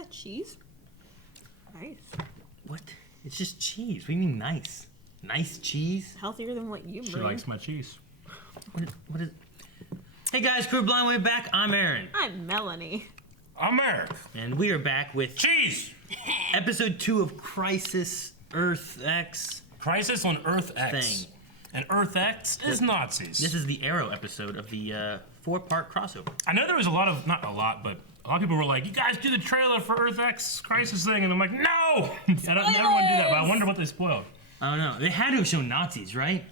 that cheese? Nice. What? It's just cheese. What do you mean nice? Nice cheese? Healthier than what you bring. She likes my cheese. What is... Hey guys, Crew Blind Way back. I'm Aaron. I'm Melanie. I'm Eric. And we are back with Cheese! episode 2 of Crisis Earth X. Crisis on Earth X. Thing. And Earth X is Nazis. This is the Arrow episode of the 4-part crossover. I know there was a lot of, not a lot, but a lot of people were like, you guys do the trailer for Earth X Crisis thing. And I'm like, no! I don't never want to do that, but I wonder what they spoiled. I don't know. They had to have shown Nazis, right?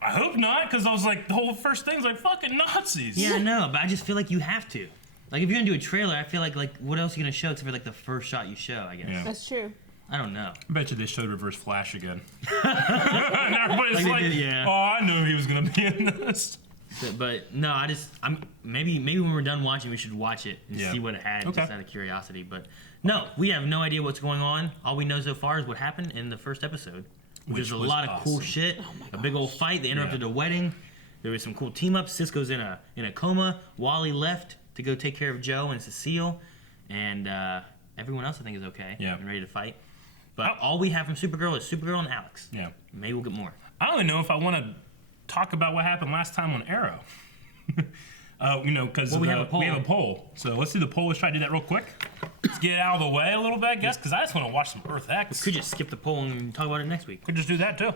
I hope not, because I was like, the whole first thing's like, fucking Nazis. Yeah, I know, but I just feel like you have to. Like, if you're gonna do a trailer, I feel like what else are you gonna show except for like the first shot you show, I guess. Yeah. That's true. I don't know. I bet you they showed Reverse Flash again. And everybody's Like like, they did, yeah. oh, I knew he was gonna be in this. But no, maybe when we're done watching, we should watch it and Yeah. see what it had, Okay. just out of curiosity. But no, we have no idea what's going on. All we know so far is what happened in the first episode. Which There's a was lot of cool awesome. shit. A big old fight. They interrupted Yeah. a wedding. There was some cool team ups. Cisco's in a coma. Wally left to go take care of Joe and Cecile, and everyone else I think is okay Yeah. and ready to fight. But all we have from Supergirl is Supergirl and Alex. Yeah. Maybe we'll get more. I don't even know if I want to talk about what happened last time on Arrow. Because we have a poll. We have a poll. So let's do the poll. Let's try to do that real quick. Let's get it out of the way a little bit, I guess, because I just want to watch some Earth X. Could just skip the poll and talk about it next week. Could just do that, too.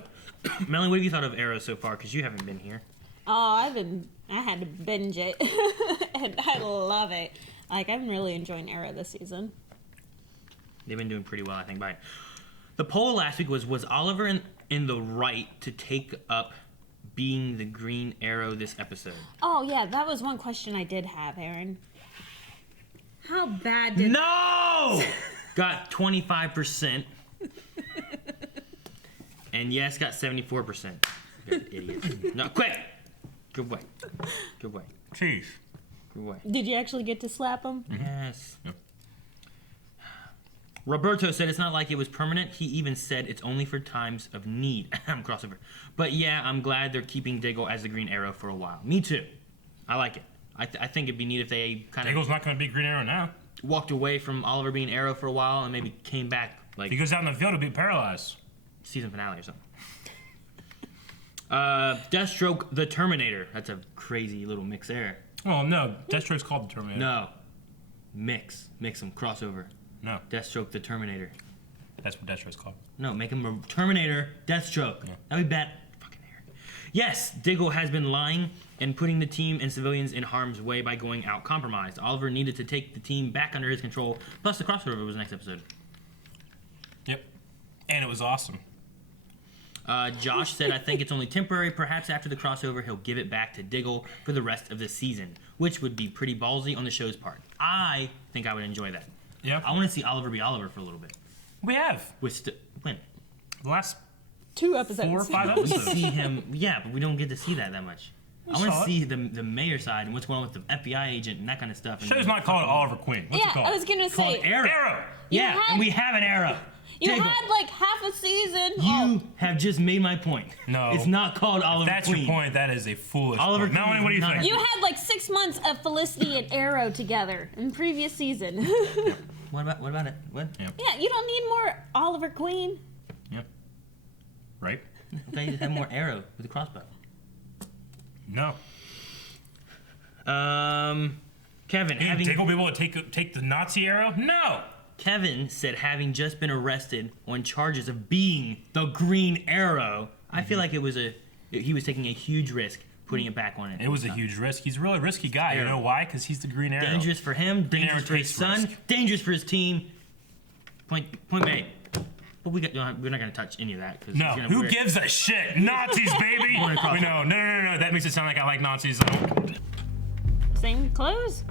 Melanie, what have you thought of Arrow so far? Because you haven't been here. Oh, I had to binge it. And I love it. Like, I'm really enjoying Arrow this season. They've been doing pretty well, I think. The poll last week was Oliver in the right to take up being the Green Arrow this episode? Oh, yeah, that was one question I did have, Aaron. How bad did... No! Got 25%. And yes, got 74%. You're idiots. No, quick! Good way. Good way. Jeez. Good way. Did you actually get to slap him? Yes. Yep. Roberto said it's not like it was permanent. He even said it's only for times of need. Crossover. But yeah, I'm glad they're keeping Diggle as the Green Arrow for a while. Me too. I like it. I think it'd be neat if they kind Diggle's of not going to be Green Arrow now. walked away from Oliver being Arrow for a while and maybe came back If like he goes out in the field, he'll be paralyzed. season finale or something. Deathstroke the Terminator. That's a crazy little mix there. Oh, no. Deathstroke's called the Terminator. No. Mix them. Crossover. No. Deathstroke the Terminator. That's what Deathstroke's called. No, make him a Terminator, Deathstroke. Yeah. That'd be bad. Fucking Aaron. Yes, Diggle has been lying and putting the team and civilians in harm's way by going out compromised. Oliver needed to take the team back under his control. Plus, the crossover was the next episode. Yep. And it was awesome. Josh said, I think it's only temporary. Perhaps after the crossover, he'll give it back to Diggle for the rest of the season, which would be pretty ballsy on the show's part. I think I would enjoy that. Yeah. I want to see Oliver be Oliver for a little bit. We have. When? The last 2 episodes. 4 or 5 We episodes. see him, yeah, but we don't get to see that much. I want saw to it. see the mayor side and what's going on with the FBI agent and that kind of stuff. The show's not called Oliver Queen. What's Yeah, it called? I was going to It's called say, Arrow. Arrow. Yeah, had- and we have an Arrow. you Diggle, had like half a season. you have just made my point. No. It's not called Oliver That's Queen. your point. That is a foolish Oliver point. Melanie, Queen what do you is think? not- You had like 6 months of Felicity and Arrow together in previous season. What about it? What? Yeah. Yeah, you don't need more Oliver Queen. Yep. Right? Okay, you just have more Arrow with the crossbow. No. Kevin, And Diggle be able to take the Nazi arrow? No. Kevin said having just been arrested on charges of being the Green Arrow, I feel like he was taking a huge risk putting it back on it. It was a huge risk. He's a really risky guy. You Arrow. know why? Because he's the Green Arrow. Dangerous for him, dangerous Arrow for his takes son, risk. dangerous for his team. Point made. But we're not going to touch any of that. Cause No, he's gonna who wear- gives a shit? Nazis, baby! Wanna cross Wait, no. That makes it sound like I like Nazis. I don't. Same clothes.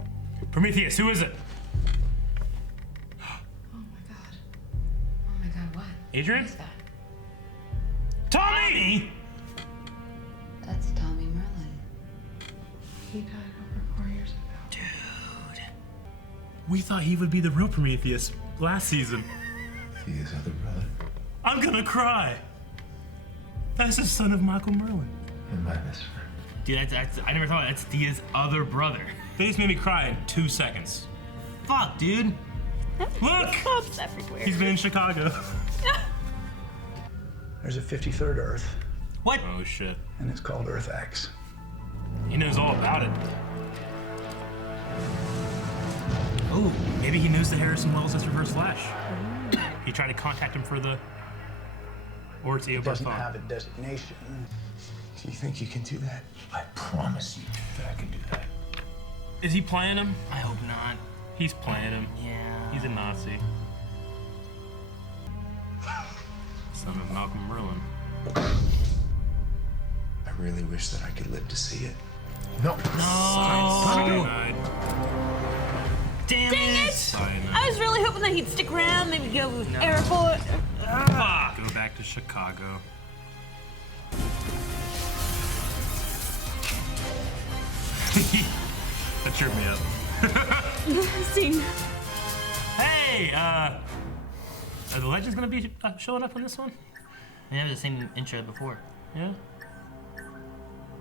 Prometheus, who is it? Oh my god. Oh my god, what? Adrian? What is that? Tommy! That's Tommy Merlin. He died over 4 years ago. Dude. We thought he would be the real Prometheus last season. He is other brother I'm gonna cry. That's the son of Michael Merlin. and my best friend. Dude, I never thought that's Dia's other brother. They just made me cry in 2 seconds. Fuck, dude. Look! Cops everywhere. He's been in Chicago. There's a 53rd Earth, What? Oh shit. and it's called Earth X. He knows all about it. Ooh. Maybe he knows the Harrison Wells as Reverse Flash. He tried to contact him for the. Or it's It Eobard doesn't Thawne. have a designation. Do you think you can do that? I promise you that I can do that. Is he playing him? I hope not. He's playing him. Yeah. He's a Nazi. Son of Malcolm Merlin. I really wish that I could live to see it. No. Cyanide. Damn Dang it! Cyanide. I was really hoping that he'd stick around, maybe go with airport. Go back to Chicago. That cheered me up. Scene. Hey, are the legends gonna be showing up on this one? They have the same intro before. Yeah.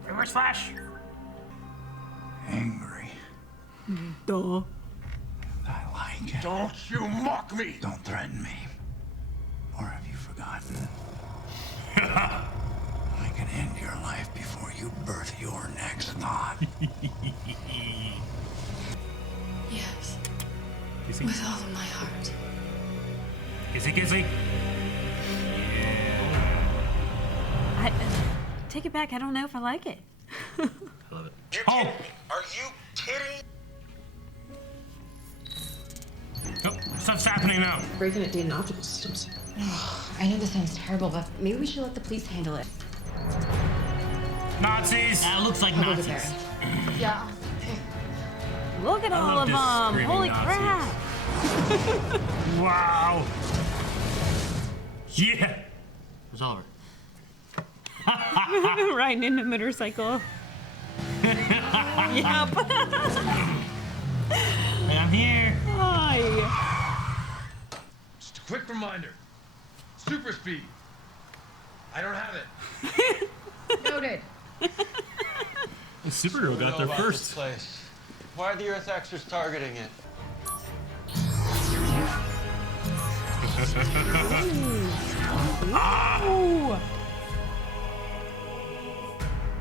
Reverse Flash. Angry. Duh. I like it. Don't you mock me! Don't threaten me. Or have you forgotten? I can end your life before you birth your next thought. Yes, Kissy, with all of my heart. kissy, kissy. I, take it back. I don't know if I like it. I love it. You're Oh. kidding. Are you kidding? Oh, stuff's happening now. Breaking it in optical systems. I know this sounds terrible, but maybe we should let the police handle it. Nazis. That looks like I'll go with Nazis. Aaron. Yeah. Look at all love of this them. screaming Holy Nazis. crap. Wow. Yeah. Where's Oliver? Riding in a motorcycle. Yep. Hey, I'm here. Hi. Just a quick reminder. Super speed. I don't have it. Noted. The superhero got there first. Place. Why are the Earth Xers targeting it? Ooh.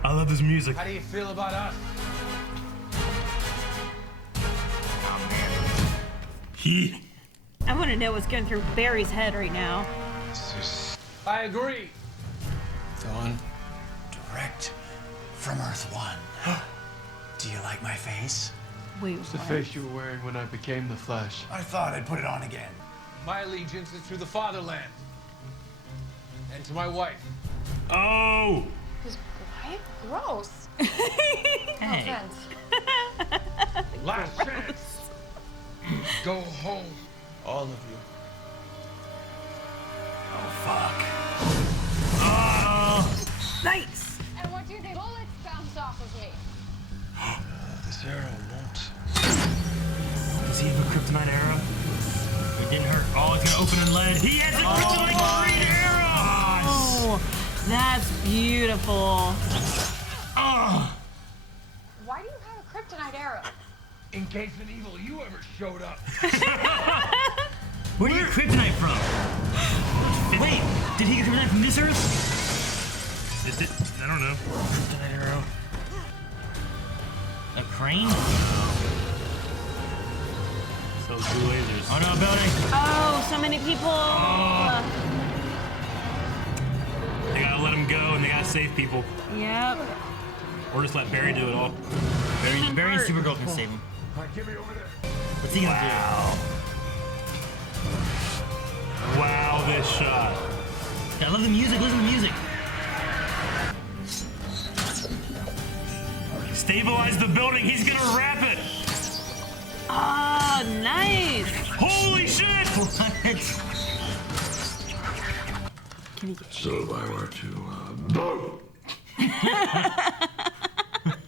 I love this music. How do you feel about us? He. I want to know what's going through Barry's head right now. I agree. Thawne, direct from Earth One. Do you like my face? Wait, The face you were wearing when I became the Flash. I thought I'd put it on again. My allegiance is to the fatherland. And to my wife. Oh. Who's quiet? Gross. Hey. Offense. Last chance. Go home. All of you. Oh, fuck. nice. And what do you think? Bullets bounce off of me. This arrow won't. Does he have a kryptonite arrow? It didn't hurt. Oh, it's gonna open in lead. He has a kryptonite green arrow. Oh, that's beautiful. Why do you have a kryptonite arrow? In case an evil you ever showed up. Where did you get kryptonite from? Wait, did he get kryptonite from this Earth? Is it? I don't know. Kryptonite arrow. A crane? So two lasers. Oh no, building. Oh, so many people. They gotta let him go and they gotta save people. Yep. Or just let Barry do it all. Barry and hurt. Supergirl can save him. All right, get me over there. What's he gonna Wow. Wow, this shot. do? I love the music. Listen to the music. Stabilize the building. He's gonna wrap it. Oh, nice. Holy shit! What? Can he get So if I were to,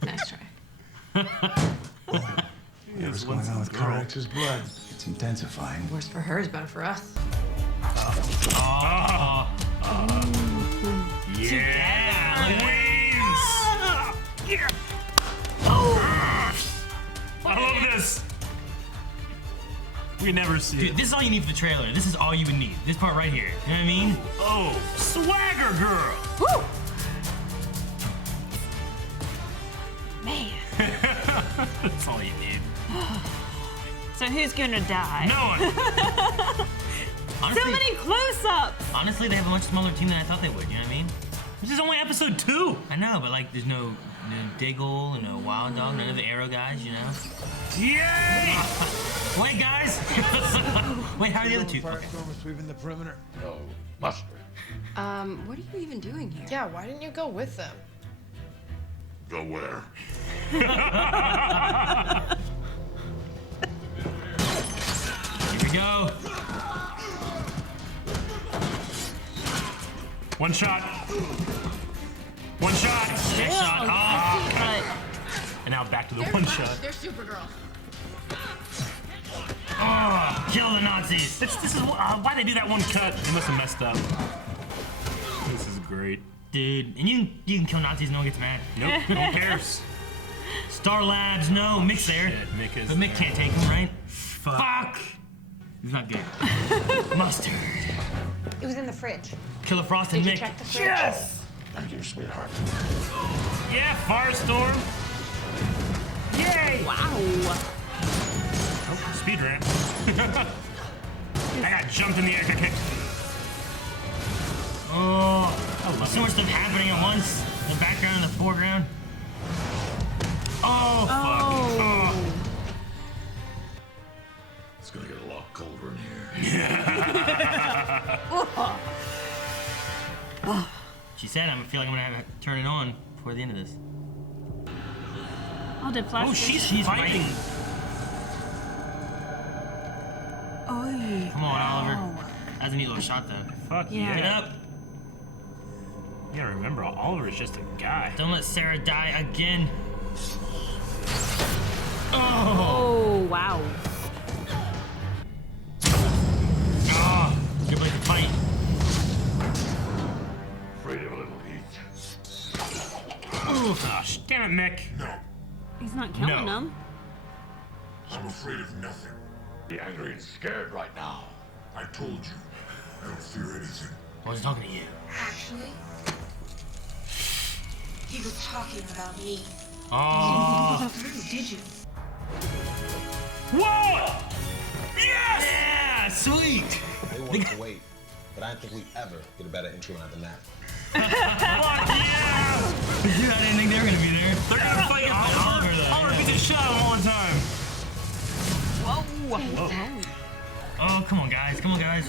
Nice try. Whatever's going on with Carlex's blood, it's intensifying. Worse for her is better for us. Yeah! Wings! Yeah. Oh. I love this. We never see Dude, it. this is all you need for the trailer. This is all you would need. This part right here. You know what I mean? Oh, swagger girl. Woo! Man. That's all you need. So who's gonna die? No one. Honestly, So many close-ups. honestly, they have a much smaller team than I thought they would. You know what I mean? This is only episode 2. I know, but like, there's no Diggle and no Wild Dog, none of the Arrow guys. You know? Yay! Wait, guys. Wait, how are the other two? Okay. Firestorm sweeping the perimeter. No, mustard. What are you even doing here? Yeah, why didn't you go with them? Go where? Here we go. One shot. One shot. Next shot. Oh, But And now back to the one shot. They're Supergirl. oh, kill the Nazis. This is why they do that one cut. They must have messed up. This is great. Dude, and you can kill Nazis, no one gets mad. Nope, no one cares. Star Labs, no. Mick's there. Shit, Mick is But Mick there. can't take him, right? Fuck. He's not good. Mustard. It was in the fridge. Killer Frost and Did you Mick. check the fridge? Yes! Thank you, sweetheart. Yeah, Firestorm. Yay! wow. Oh, speed ramp. I got jumped in the air, got kicked. Oh, I love so much stuff happening at once. The background and the foreground. Oh, fuck. Oh. It's gonna get a lot colder in here. She said, I feel like I'm gonna have to turn it on before the end of this. Oh, did Flash? Oh, she's fighting. Oh, Come on, Oliver. That's a neat little shot, though. Fuck Yeah. Get yeah. up. You gotta remember, Oliver is just a guy. Don't let Sarah die again. Oh. oh, wow. Oh. Good place to fight. Afraid of a little heat. Oh, damn it, Mick. No, He's not killing No. them. I'm afraid of nothing. Be angry and scared right now. I told you, I don't fear anything. I was talking to you. Actually, he was talking about me. Oh. Did you? Whoa! Yes! Yeah, sweet. They wanted to wait, but I didn't think we'd ever get a better intro than that. Fuck yeah! Dude, I didn't think they were gonna be there. They're gonna fight Oliver, though. Oliver beat the shit out of him all the time. Whoa. Oh, come on, guys. Come on, guys.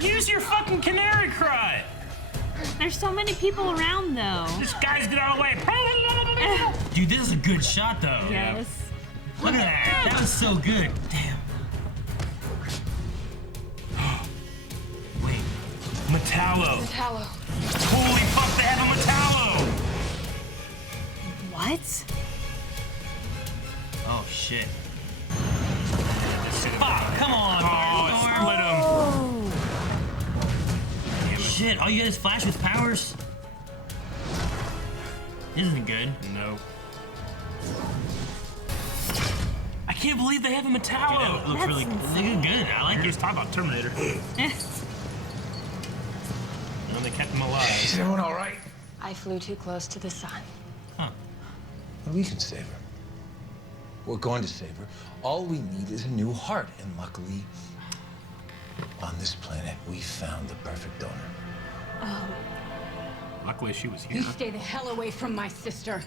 Use your fucking canary cry. There's so many people around, though. This guy's get out of the way. Dude, this is a good shot, though. Yes. Look at that. That was so good. Damn. Wait. Metallo. Metallo. Holy fuck, they have a Metallo. What? Oh, shit. Fuck, Fuck, come on. Oh, Firestorm. split him. Oh. Damn it. Shit, all you got is Flash with powers? This isn't good. No. I can't believe they have a Dude, Metallo. that looks really good. I like You're it. just talking about Terminator. And they kept him alive. Is everyone all right? I flew too close to the sun. But we can save her. We're going to save her. All we need is a new heart, and luckily, on this planet, we found the perfect donor. Luckily, she was here. You stay the hell away from my sister.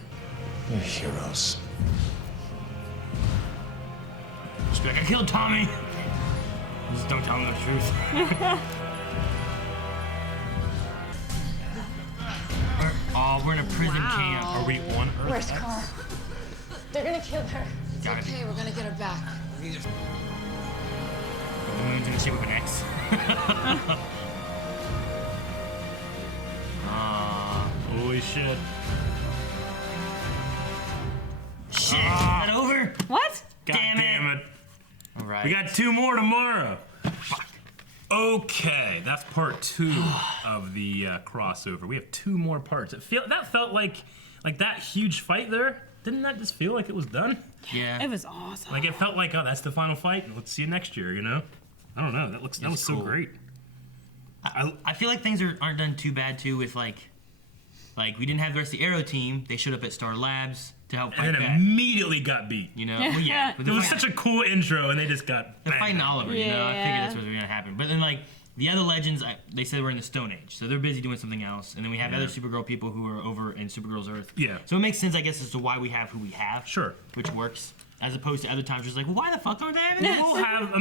We're heroes. Just be like, I killed Tommy. Just don't tell him the truth. We're in a prison camp. Are we on Earth? Where's Carl? They're gonna kill her. It's okay, we're gonna get her back. The moon's in the shape of an X. Holy shit. Shit, is that over? What? God damn it. All right. We got 2 more tomorrow. Fuck. Okay, that's part 2 of the crossover. We have 2 more parts. That felt like that huge fight there didn't that just feel like it was done? Yeah. It was awesome. Like it felt like, oh, that's the final fight. Let's see you next year. You know? I don't know. That was so cool. great. I feel like things aren't done too bad too with like we didn't have the rest of the Arrow team. They showed up at Star Labs to help fight And then back. immediately got beat. You know? Well, yeah. But It was such a cool intro, and they just got. They're fighting Oliver. You know? I Yeah. figured that's what was gonna happen. But then like the other legends, they said we're in the Stone Age, so they're busy doing something else. And then we have other Supergirl people who are over in Supergirl's Earth. Yeah. So it makes sense, I guess, as to why we have who we have. Sure. Which works, as opposed to other times, just like, well, why the fuck don't they have it? We'll have.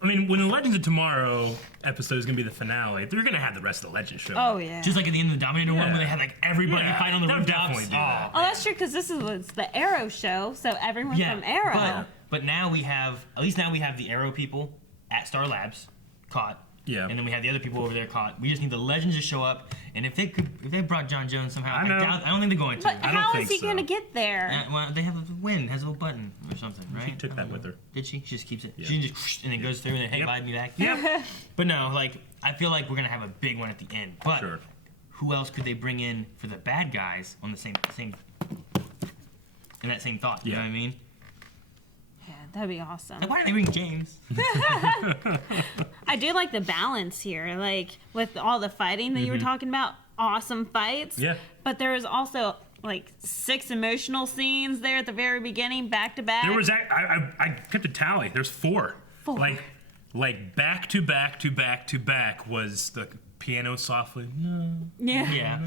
When the Legends of Tomorrow episode is gonna be the finale, they're gonna have the rest of the Legends show. Oh yeah. Just like at the end of the Dominator one, where they had like everybody Yeah, fighting on the they'll rooftops. definitely do that. Oh, that's true because this is the Arrow show, so everyone from Arrow. But now we have, at least now we have the Arrow people at Star Labs caught. Yeah. And then we have the other people over there caught. We just need the Legends to show up, and if they brought John Jones somehow, I know. I don't think they're going to. But I don't how think is he so. gonna get there? Well, they have a win, has a little button or something, right? She took that with her. Did she? She just keeps it. Yeah. She just and then goes through and then hey, Yep. bye, me back. Yep. But no, like I feel like we're gonna have a big one at the end. But Sure. who else could they bring in for the bad guys on the same in that same thought? You know what I mean? Yeah, that'd be awesome. Like, why did they bring James? I do like the balance here, like with all the fighting that you were talking about. Awesome fights. Yeah. But there was also like 6 emotional scenes there at the very beginning, back to back. There was I kept a tally. There's 4. 4. Like back to back to back to back was the piano softly. No. Yeah. Yeah.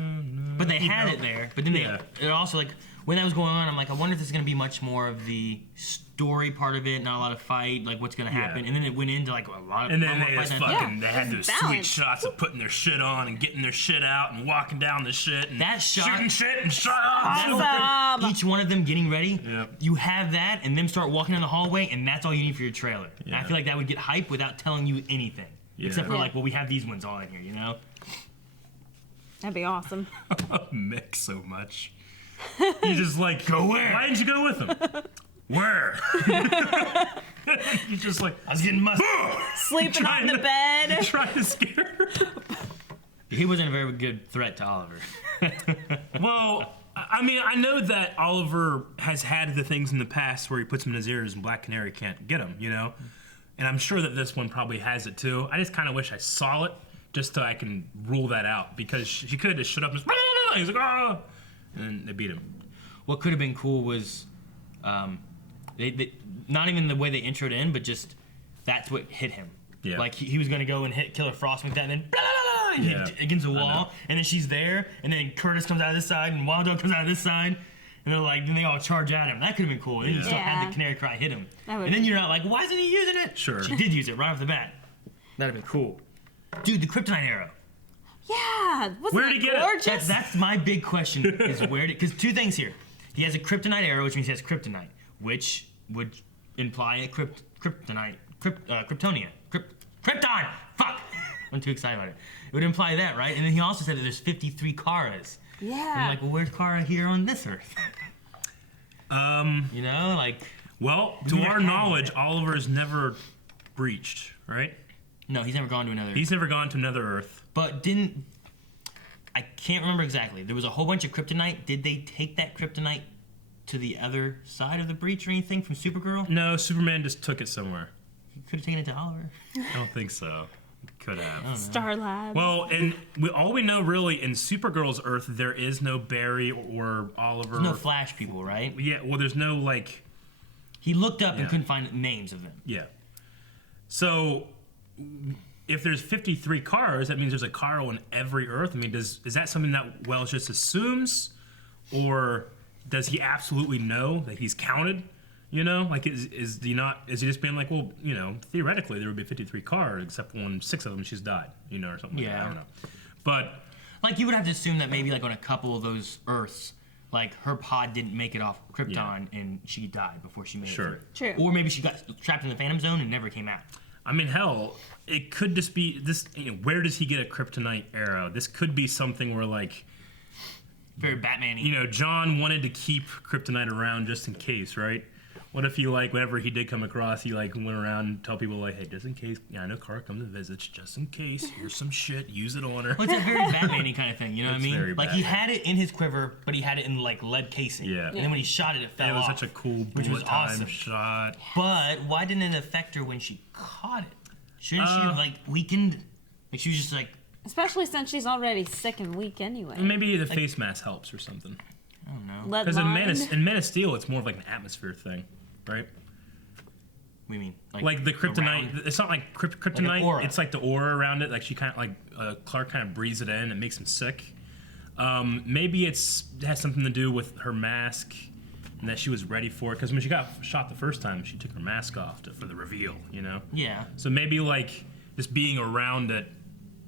But they had know? it there. But then Yeah. it also like when that was going on, I'm like, I wonder if this is gonna be much more of the story part of it, not a lot of fight, like what's gonna happen. Yeah. And then it went into like a lot And then more they just fight. fucking they had those sweet balance. shots of putting their shit on and getting their shit out and walking down the shit and That shot- shooting shit and shut up. Awesome. Each one of them getting ready, Yep. you have that, and them start walking down the hallway, and that's all you need for your trailer. And I Yeah. feel like that would get hype without telling you anything. Yeah. Except for Yeah. like, well, we have these ones all in here, you know? That'd be awesome. Mick so much. He's just like, Go where? Why didn't you go with him? Where? He's just like, I was getting must. Sleeping on Trying the to- bed. trying to scare her. He wasn't a very good threat to Oliver. Well, I mean, I know that Oliver has had the things in the past where he puts them in his ears and Black Canary can't get them, you know? And I'm sure that this one probably has it too. I just kind of wish I saw it just so I can rule that out because she could have just shut up and he's like, oh! And then they beat him. What could have been cool was, they not even the way they introed in, but just that's what hit him. Yeah. Like he was gonna go and hit Killer Frost like that, and then blah, blah, blah, Yeah. hit against the I know. wall, and then she's there, and then Curtis comes out of this side, and Wild Dog comes out of this side, and they're like, then they all charge at him. That could have been cool. And then you Yeah. still had Yeah. the Canary Cry hit him, That would and then be- you're not like, why isn't he using it? Sure. She did use it right off the bat. That'd have been cool. Dude, the Kryptonite arrow. Yeah. Wasn't Where'd that he get it? gorgeous? That's my big question is where did, because 2 things here. He has a kryptonite arrow, which means he has kryptonite, which would imply a Kryptonia. Krypton! Fuck! I'm too excited about it. It would imply that, right? And then he also said that there's 53 Karas. Yeah. I'm like, well, where's Kara here on this Earth? You know, like, Well, to never our had knowledge, that. Oliver's never breached, right? no, he's never gone to another. He's never gone to another Earth. But I can't remember exactly. There was a whole bunch of kryptonite. Did they take that kryptonite to the other side of the breach or anything from Supergirl? No, Superman just took it somewhere. He could have taken it to Oliver. I don't think so. Could have. Star Labs. Well, and all we know really in Supergirl's Earth, there is no Barry or Oliver. There's no Flash people, right? Yeah, well, there's no, like, He looked up Yeah. and couldn't find names of them. yeah. So, if there's 53 cars, that means there's a car on every Earth. I mean, is that something that Wells just assumes? Or does he absolutely know that he's counted? You know, like, is he just being like, well, you know, theoretically there would be 53 cars, except when 6 of them she's died, you know, or something like that. Yeah. I don't know. But, Like, you would have to assume that maybe, like, on a couple of those Earths, like, her pod didn't make it off Krypton and she died before she made Sure. it True. through. Or maybe she got trapped in the Phantom Zone and never came out. I mean, hell, it could just be this. You know, where does he get a kryptonite arrow? This could be something where, like, Very Batman-y. you know, John wanted to keep kryptonite around just in case, right? What if he, like, whenever he did come across, he, like, went around and tell people, like, hey, just in case, I know Kara comes and visits, just in case, here's some shit, use it on her. Well, it's a very Batman-y kind of thing, you know what I It's mean? very Like, he had it in his quiver, but he had it in, like, lead casing. Yeah. And then when he shot it, it fell It was off. such a cool which was bullet time awesome. shot. But why didn't it affect her when she caught it? Shouldn't she have, like, weakened? Like, she was just, like... Especially since she's already sick and weak anyway. Maybe the face mask helps or something. I don't know. Lead Because in lined. Man of Steel, it's more of like an atmosphere thing, right? What do you mean? Like the kryptonite. around? It's not like kryptonite. Like an aura. It's like the aura around it. Like she kind of like Clark kind of breathes it in. It makes him sick. Maybe it has something to do with her mask and that she was ready for it. Because when she got shot the first time, she took her mask off for the reveal. You know. Yeah. So maybe like just being around it,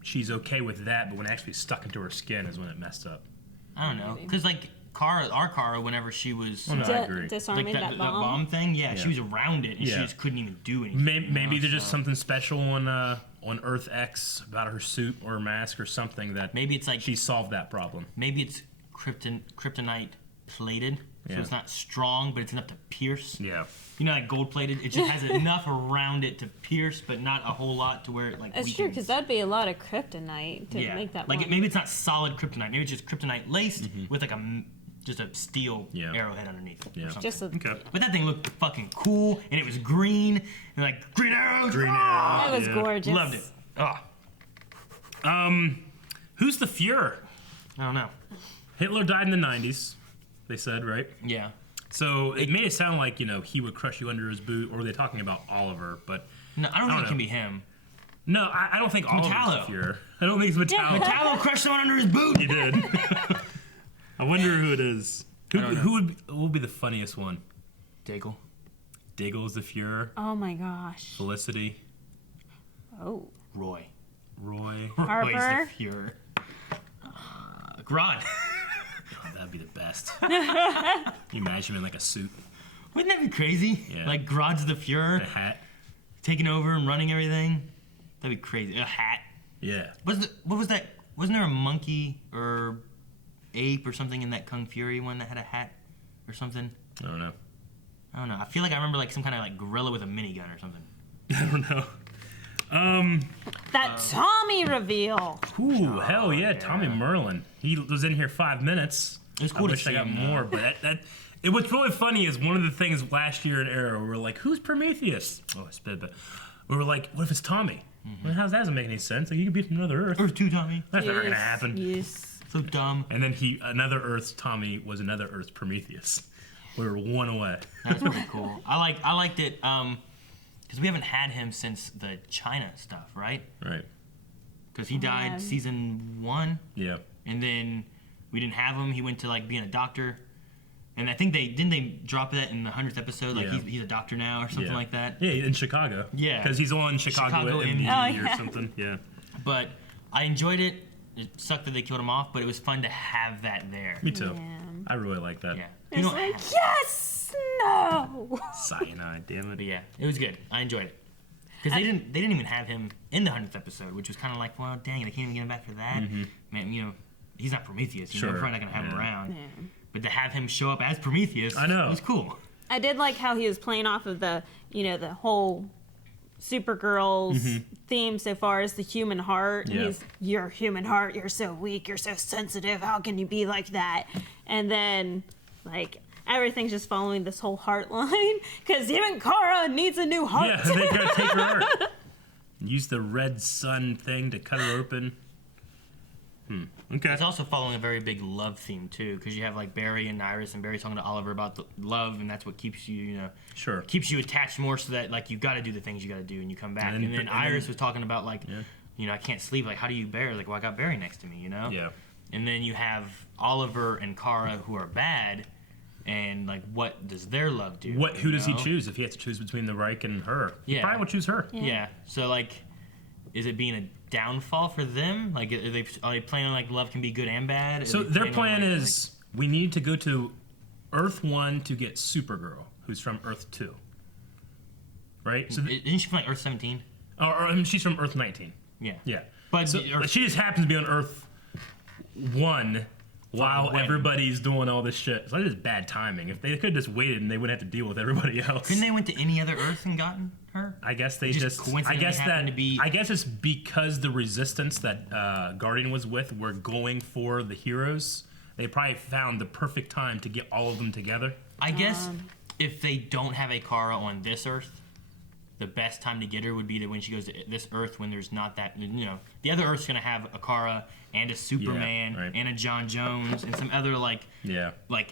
she's okay with that. But when it actually stuck into her skin is when it messed up. I don't know. Because, like, our Kara, whenever she was... Well, no, I agree. Disarming like that that bomb. bomb thing, yeah, she was around it, and she Yeah. just couldn't even do anything. Maybe you know, there's just so- something special on Earth X about her suit or her mask or something that Maybe it's like... she solved that problem. Maybe it's kryptonite plated, so Yeah. it's not strong, but it's enough to pierce. Yeah. You know, like gold plated, it just has enough around it to pierce, but not a whole lot to where it, like, That's true, weakens. because that'd be a lot of kryptonite to Yeah. make that like, one. maybe it's not solid kryptonite. Maybe it's just kryptonite laced with, like, just a steel Yeah. arrowhead underneath it. Yeah. Or something. Just a, Okay. But that thing looked fucking cool, and it was green, and like green arrows. Green Ah! That was Yeah. gorgeous. Loved it. Oh, Who's the Fuhrer? I don't know. Hitler died in the 90s, they said, right? Yeah. So it made it sound like, you know, he would crush you under his boot, or were they talking about Oliver? But No, I don't think it know. can be him. no, I don't think Oliver's Metallo. the Fuhrer. I don't think it's Metallo. Metallo crushed someone under his boot. He did. I wonder who it is. don't know. Who would be the funniest one? Diggle. Diggle's the Fuhrer. oh my gosh. Felicity. Oh. Roy. Roy. Harper? Roy's the Fuhrer. Grodd. Oh, that'd be the best. You imagine him in like a suit, Wouldn't that be crazy? Yeah. Like Grodd's the a Fuhrer, hat. taking over and running everything. That'd be crazy. A hat. Yeah. What was that? Wasn't there a monkey or ape or something in that Kung Fury one that had a hat or something? I don't know. I don't know. I feel like I remember like some kind of like gorilla with a minigun or something. I don't know. That Tommy reveal. Ooh, hell yeah, Tommy Merlin. He was in here 5 minutes. It was cool I to wish I see got him, more, but it what's really funny is one of the things last year in Arrow, we were like, who's Prometheus? Oh, I spit, but we were like, what if it's Tommy? Well, that doesn't make any sense. Like, he could be from another Earth. Earth 2 Tommy. That's never gonna happen. Yes. So dumb. And then another Earth's Tommy was another Earth's Prometheus. We were one away. That's pretty cool. I liked it because we haven't had him since the China stuff, right? Right. Because he died season 1, Yeah. and then we didn't have him. He went to like being a doctor, and I think they drop that in the 100th episode. Like Yeah. he's a doctor now or something Yeah. like that. Yeah, in Chicago. Yeah. Because he's on Chicago MD. MD Oh, or yeah. something. Yeah. But I enjoyed it. It sucked that they killed him off, but it was fun to have that there. Me too. Yeah. I really like that. Yeah. It's like, yes! No! Cyanide, damn it. But yeah, it was good. I enjoyed it. Because they didn't even have him in the 100th episode, which was kind of like, well, dang, they can't even get him back for that. Man, you know, he's not Prometheus. You know, Sure. we're probably not going to have him Yeah. around. Yeah. But to have him show up as Prometheus, I know. was cool. I did like how he was playing off of the, you know, the whole Supergirl's theme so far as the human heart. Yeah. He's, your human heart, you're so weak, you're so sensitive, how can you be like that? And then, like, everything's just following this whole heart line, because even Kara needs a new heart. Yeah, they gotta take her heart. Use the red sun thing to cut her open. Okay. It's also following a very big love theme, too, because you have, like, Barry and Iris, and Barry's talking to Oliver about the love, and that's what keeps you, you know, Sure. keeps you attached more so that, like, you got to do the things you got to do, and you come back. And And then- then Iris was talking about, like, Yeah. you know, I can't sleep. Like, how do you bear? Like, well, I got Barry next to me, you know? Yeah. And then you have Oliver and Kara who are bad, and, like, what does their love do? Who you does he know? choose if he has to choose between the Reich and her? He Yeah. probably would choose her. Yeah. So, like, is it being a downfall for them? Like, are they planning on, like, love can be good and bad? Are So they their planning on, plan is we need to go to Earth 1 to get Supergirl, who's from Earth 2. Right? So isn't she from, like, Earth 17? she's from Earth 19. Yeah. Yeah. But So, Earth- she just happens to be on Earth 1 while when? everybody's doing all this shit. It's like just bad timing. If they could have just waited and they wouldn't have to deal with everybody else. Couldn't they went to any other Earth and gotten her? I guess they Just coincidentally I guess happened that. to be- I guess it's because the resistance that Guardian was with were going for the heroes. They probably found the perfect time to get all of them together. I guess if they don't have a Kara on this Earth, the best time to get her would be that when she goes to this Earth when there's not that, the other Earth's gonna have a Kara and a Superman right. and a John Jones and some other like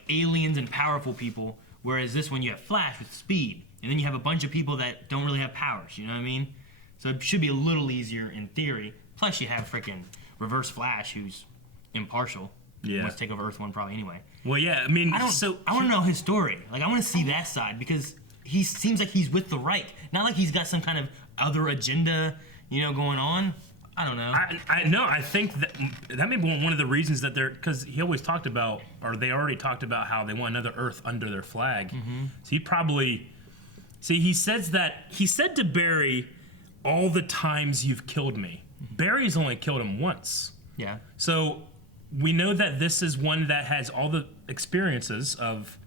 aliens and powerful people. Whereas this one you have Flash with speed, and then you have a bunch of people that don't really have powers. You know what I mean? So it should be a little easier in theory. Plus you have freaking Reverse Flash who's impartial. Yeah. Wants to take over Earth 1 probably anyway. Well, yeah, I mean, I want to know his story. Like, I want to see that side because he seems like he's with the right. Not like he's got some kind of other agenda, going on. I don't know. I think that may be one of the reasons that because he always talked about, or they already talked about how they want another Earth under their flag. Mm-hmm. So he probably, he said to Barry, all the times you've killed me. Barry's only killed him once. Yeah. So we know that this is one that has all the experiences of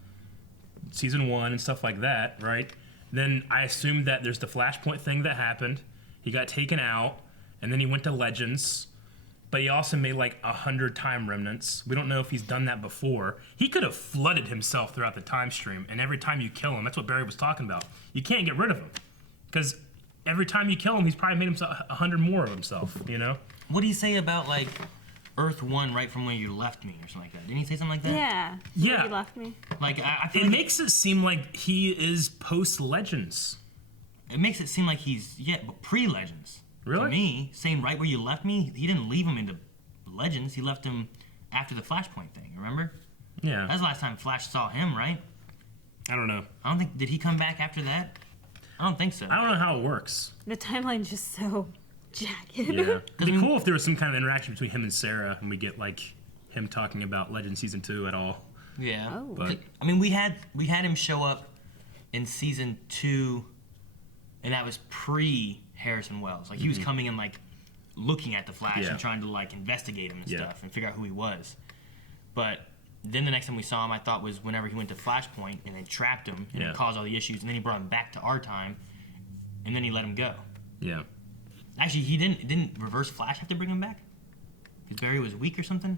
season 1 and stuff like that, right? Then I assume that there's the Flashpoint thing that happened. He got taken out, and then he went to Legends. But he also made like 100 time remnants. We don't know if he's done that before. He could have flooded himself throughout the time stream, and every time you kill him, that's what Barry was talking about. You can't get rid of him. Because every time you kill him, he's probably made himself 100 more of himself, What do you say about, like, Earth 1 right from where you left me or something like that? Didn't he say something like that? Yeah. Yeah. Where you left me. Like, I feel It like makes it seem like he is post-Legends. it makes it seem like he's, but pre-Legends. Really? To me, saying right where you left me, he didn't leave him into Legends. He left him after the Flashpoint thing, remember? Yeah. That's the last time Flash saw him, right? I don't know. I don't think, did he come back after that? I don't think so. I don't know how it works. The timeline's just so jagged. Yeah. It'd be cool if there was some kind of interaction between him and Sarah and we get like him talking about Legend Season 2 at all. Yeah. Oh. But I mean, we had him show up in Season 2, and that was pre-Harrison Wells. Like, he was coming in, like, looking at the Flash and trying to, like, investigate him and stuff and figure out who he was. But then the next time we saw him, I thought, was whenever he went to Flashpoint and then trapped him and it caused all the issues, and then he brought him back to our time, and then he let him go. Yeah. Actually, he didn't Reverse Flash have to bring him back? Because Barry was weak or something?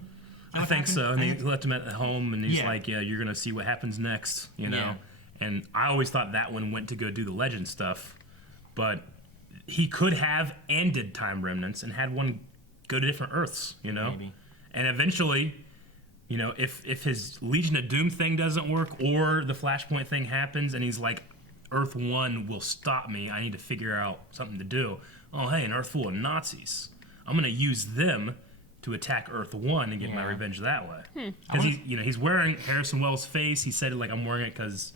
I think so. And he left him at home, and he's Yeah. like, you're going to see what happens next, Yeah. And I always thought that one went to go do the Legend stuff. But he could have and did time remnants and had one go to different Earths, Maybe. And eventually, if his Legion of Doom thing doesn't work or the Flashpoint thing happens and he's like, Earth 1 will stop me, I need to figure out something to do. Oh, hey, an Earth full of Nazis. I'm going to use them to attack Earth 1 and get my revenge that way. Because he's wearing Harrison Wells' face. He said, like, I'm wearing it because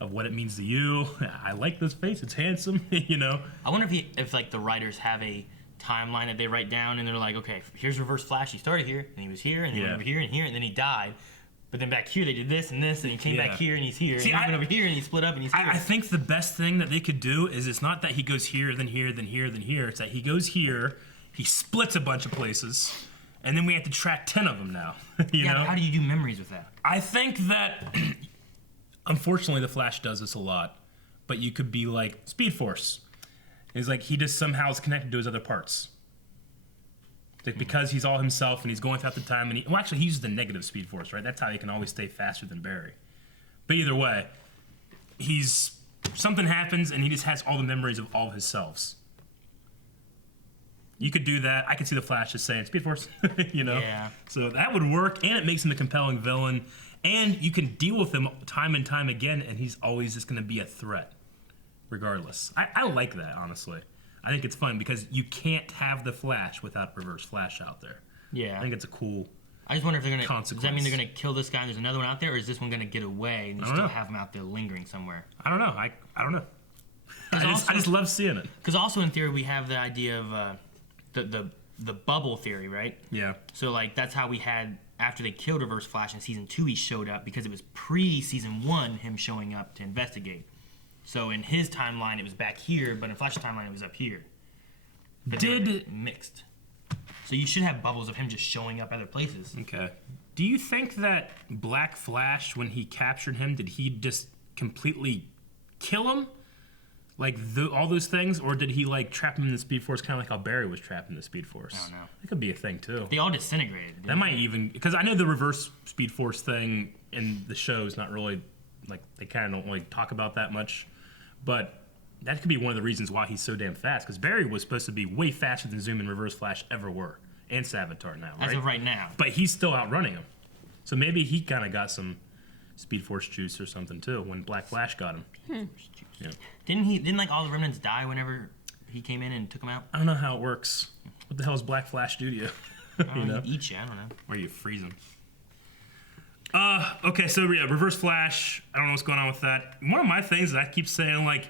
of what it means to you. I like this face. It's handsome, I wonder if like the writers have a timeline that they write down and they're like, okay, here's Reverse Flash. He started here and he was here and he went over here and then he died. But then back here they did this and this and he came back here and he's here. See, and he went over here and he split up and he's here. I think the best thing that they could do is it's not that he goes here, then here, then here, then here. It's that he goes here, he splits a bunch of places, and then we have to track 10 of them now. you know? But how do you do memories with that? I think that, unfortunately, the Flash does this a lot, but you could be like Speed Force. It's like he just somehow is connected to his other parts. Like because he's all himself and he's going throughout the time, and he uses the negative Speed Force, right? That's how he can always stay faster than Barry. But either way, something happens and he just has all the memories of all of his selves. You could do that. I could see the Flash just saying Speed Force, Yeah. So that would work, and it makes him a compelling villain, and you can deal with him time and time again, and he's always just going to be a threat, regardless. I like that, honestly. I think it's fun because you can't have the Flash without Reverse Flash out there. Yeah. I think it's a cool. I just wonder if they're gonna. Consequence. Does that mean they're gonna kill this guy and there's another one out there, or is this one gonna get away and you I don't still know. have him out there lingering somewhere? I don't know. I don't know. I also- just love seeing it. Because also in theory we have the idea of the bubble theory, right? Yeah. So like that's how we had after they killed Reverse Flash in season 2, he showed up because it was pre-season 1 him showing up to investigate. So in his timeline it was back here, but in Flash's timeline it was up here. But they were mixed. So you should have bubbles of him just showing up other places. Okay. Do you think that Black Flash, when he captured him, did he just completely kill him? Like all those things, or did he like trap him in the Speed Force, kind of like how Barry was trapped in the Speed Force? I don't know. That could be a thing too. They all disintegrated. That might even, because I know the reverse Speed Force thing in the show is not really like, they kind of don't really talk about that much, but that could be one of the reasons why he's so damn fast. Because Barry was supposed to be way faster than Zoom and Reverse Flash ever were, and Savitar now, right? As of right now. But he's still outrunning him, so maybe he kind of got some Speed Force juice or something too when Black Flash got him. Yeah. Didn't like all the remnants die whenever he came in and took them out? I don't know how it works. What the hell is Black Flash do to you? You know? He eats you, I don't know. Or you freeze them. Okay, so yeah, Reverse Flash. I don't know what's going on with that. One of my things that I keep saying, like,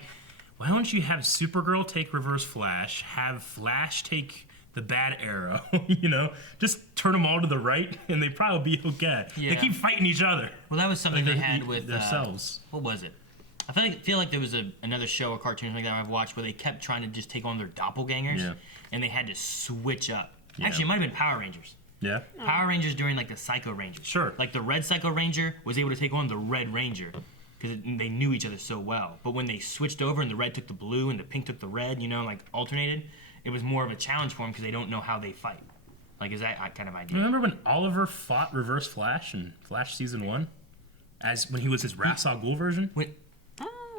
why don't you have Supergirl take Reverse Flash, have Flash take the bad Arrow, you know? Just turn them all to the right, and they'd probably be okay. Yeah. They keep fighting each other. Well, that was something like they had with... themselves. What was it? I feel like there was another show or cartoon like that I've watched where they kept trying to just take on their doppelgangers, and they had to switch up. Yeah. Actually, it might have been Power Rangers. Yeah. Power Rangers during like the Psycho Rangers. Sure. Like the Red Psycho Ranger was able to take on the Red Ranger because they knew each other so well. But when they switched over and the red took the blue and the pink took the red, you know, like alternated, it was more of a challenge for them because they don't know how they fight. Like, is that kind of idea? Remember when Oliver fought Reverse Flash in Flash Season 1? When he was his Ra's al Ghul version?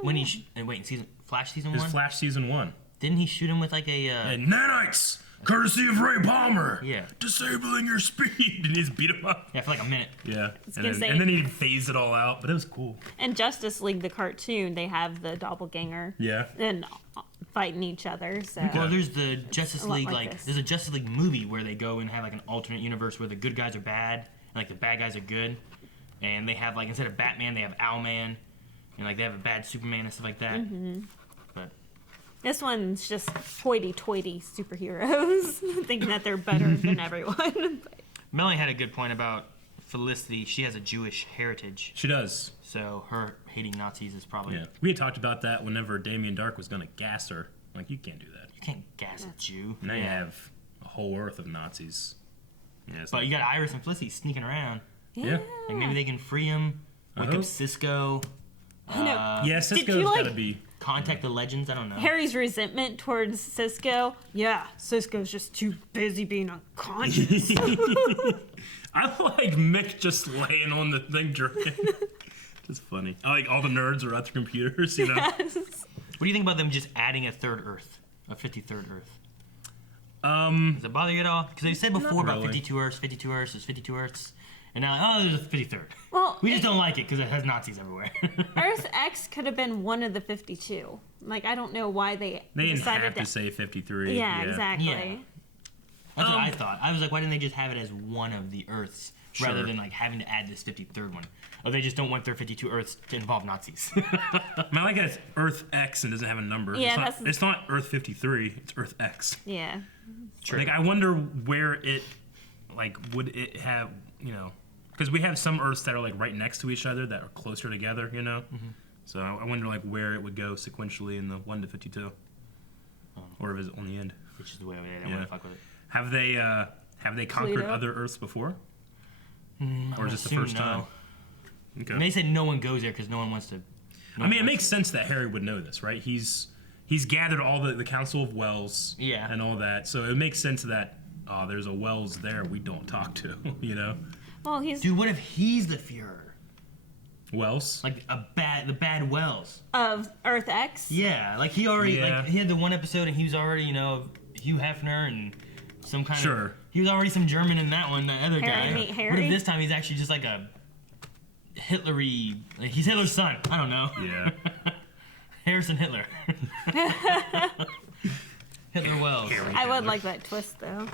When he in Flash Season 1? His Flash Season 1. Didn't he shoot him with like a... nanites! Courtesy of Ray Palmer! Yeah. Disabling your speed! And he just beat him up. Yeah, for like a minute. Yeah. And then he phased it all out, but it was cool. In Justice League, the cartoon, they have the doppelganger. Yeah. And fighting each other, so... Well, there's the Justice League, like there's a Justice League movie where they go and have like an alternate universe where the good guys are bad, and like the bad guys are good. And they have like, instead of Batman, they have Owlman. And like they have a bad Superman and stuff like that. Mm-hmm. But this one's just hoity-toity superheroes, thinking that they're better than everyone. Melanie had a good point about Felicity. She has a Jewish heritage. She does. So her hating Nazis is probably... Yeah. We had talked about that whenever Damien Dark was going to gas her. Like, you can't do that. You can't gas a Jew. Now you have a whole earth of Nazis. Yeah, but you got Iris and Felicity sneaking around. Yeah. Like maybe they can free him. Wake up Cisco. Yeah, Cisco's gotta be... Contact the Legends, I don't know. Harry's resentment towards Cisco. Yeah, Cisco's just too busy being unconscious. I like Mick just laying on the thing drinking. It's funny. I like all the nerds are at their computers, you know? Yes. What do you think about them just adding a third Earth? A 53rd Earth? Does it bother you at all? Because they said before about 52 Earths, 52 Earths, there's 52 Earths. And now, oh, there's a 53rd. Well, we just don't like it because it has Nazis everywhere. Earth X could have been one of the 52. Like, I don't know why they didn't decided have to say 53. Yeah, exactly. Yeah. That's what I thought. I was like, why didn't they just have it as one of the Earths rather than like having to add this 53rd one? Or they just don't want their 52 Earths to involve Nazis. I like that it's Earth X and doesn't have a number. Yeah, it's not Earth 53. It's Earth X. Yeah. True. Like, I wonder where it, like, would it have, you know, because we have some Earths that are like right next to each other that are closer together, you know. Mm-hmm. So I wonder like where it would go sequentially in the 1 to 52, or if it's on the end. Which is the way they want to fuck with it. Have they conquered Pluto? other Earths before, or is this the first time? Okay. And they said no one goes there because no one wants to. I mean, it makes sense that Harry would know this, right? He's gathered all the Council of Wells, and all that. So it makes sense that there's a Wells there we don't talk to, you know. Well, Dude, what if he's the Führer? Wells? Like the bad Wells. Of Earth X? Yeah, like he already like he had the one episode and he was already, you know, Hugh Hefner and some kind of he was already some German in that one, that other guy. Meet Harry? What if this time he's actually just like a Hitlery, like he's Hitler's son. I don't know. Yeah. Harrison Hitler. Hitler Wells. I would like that twist though.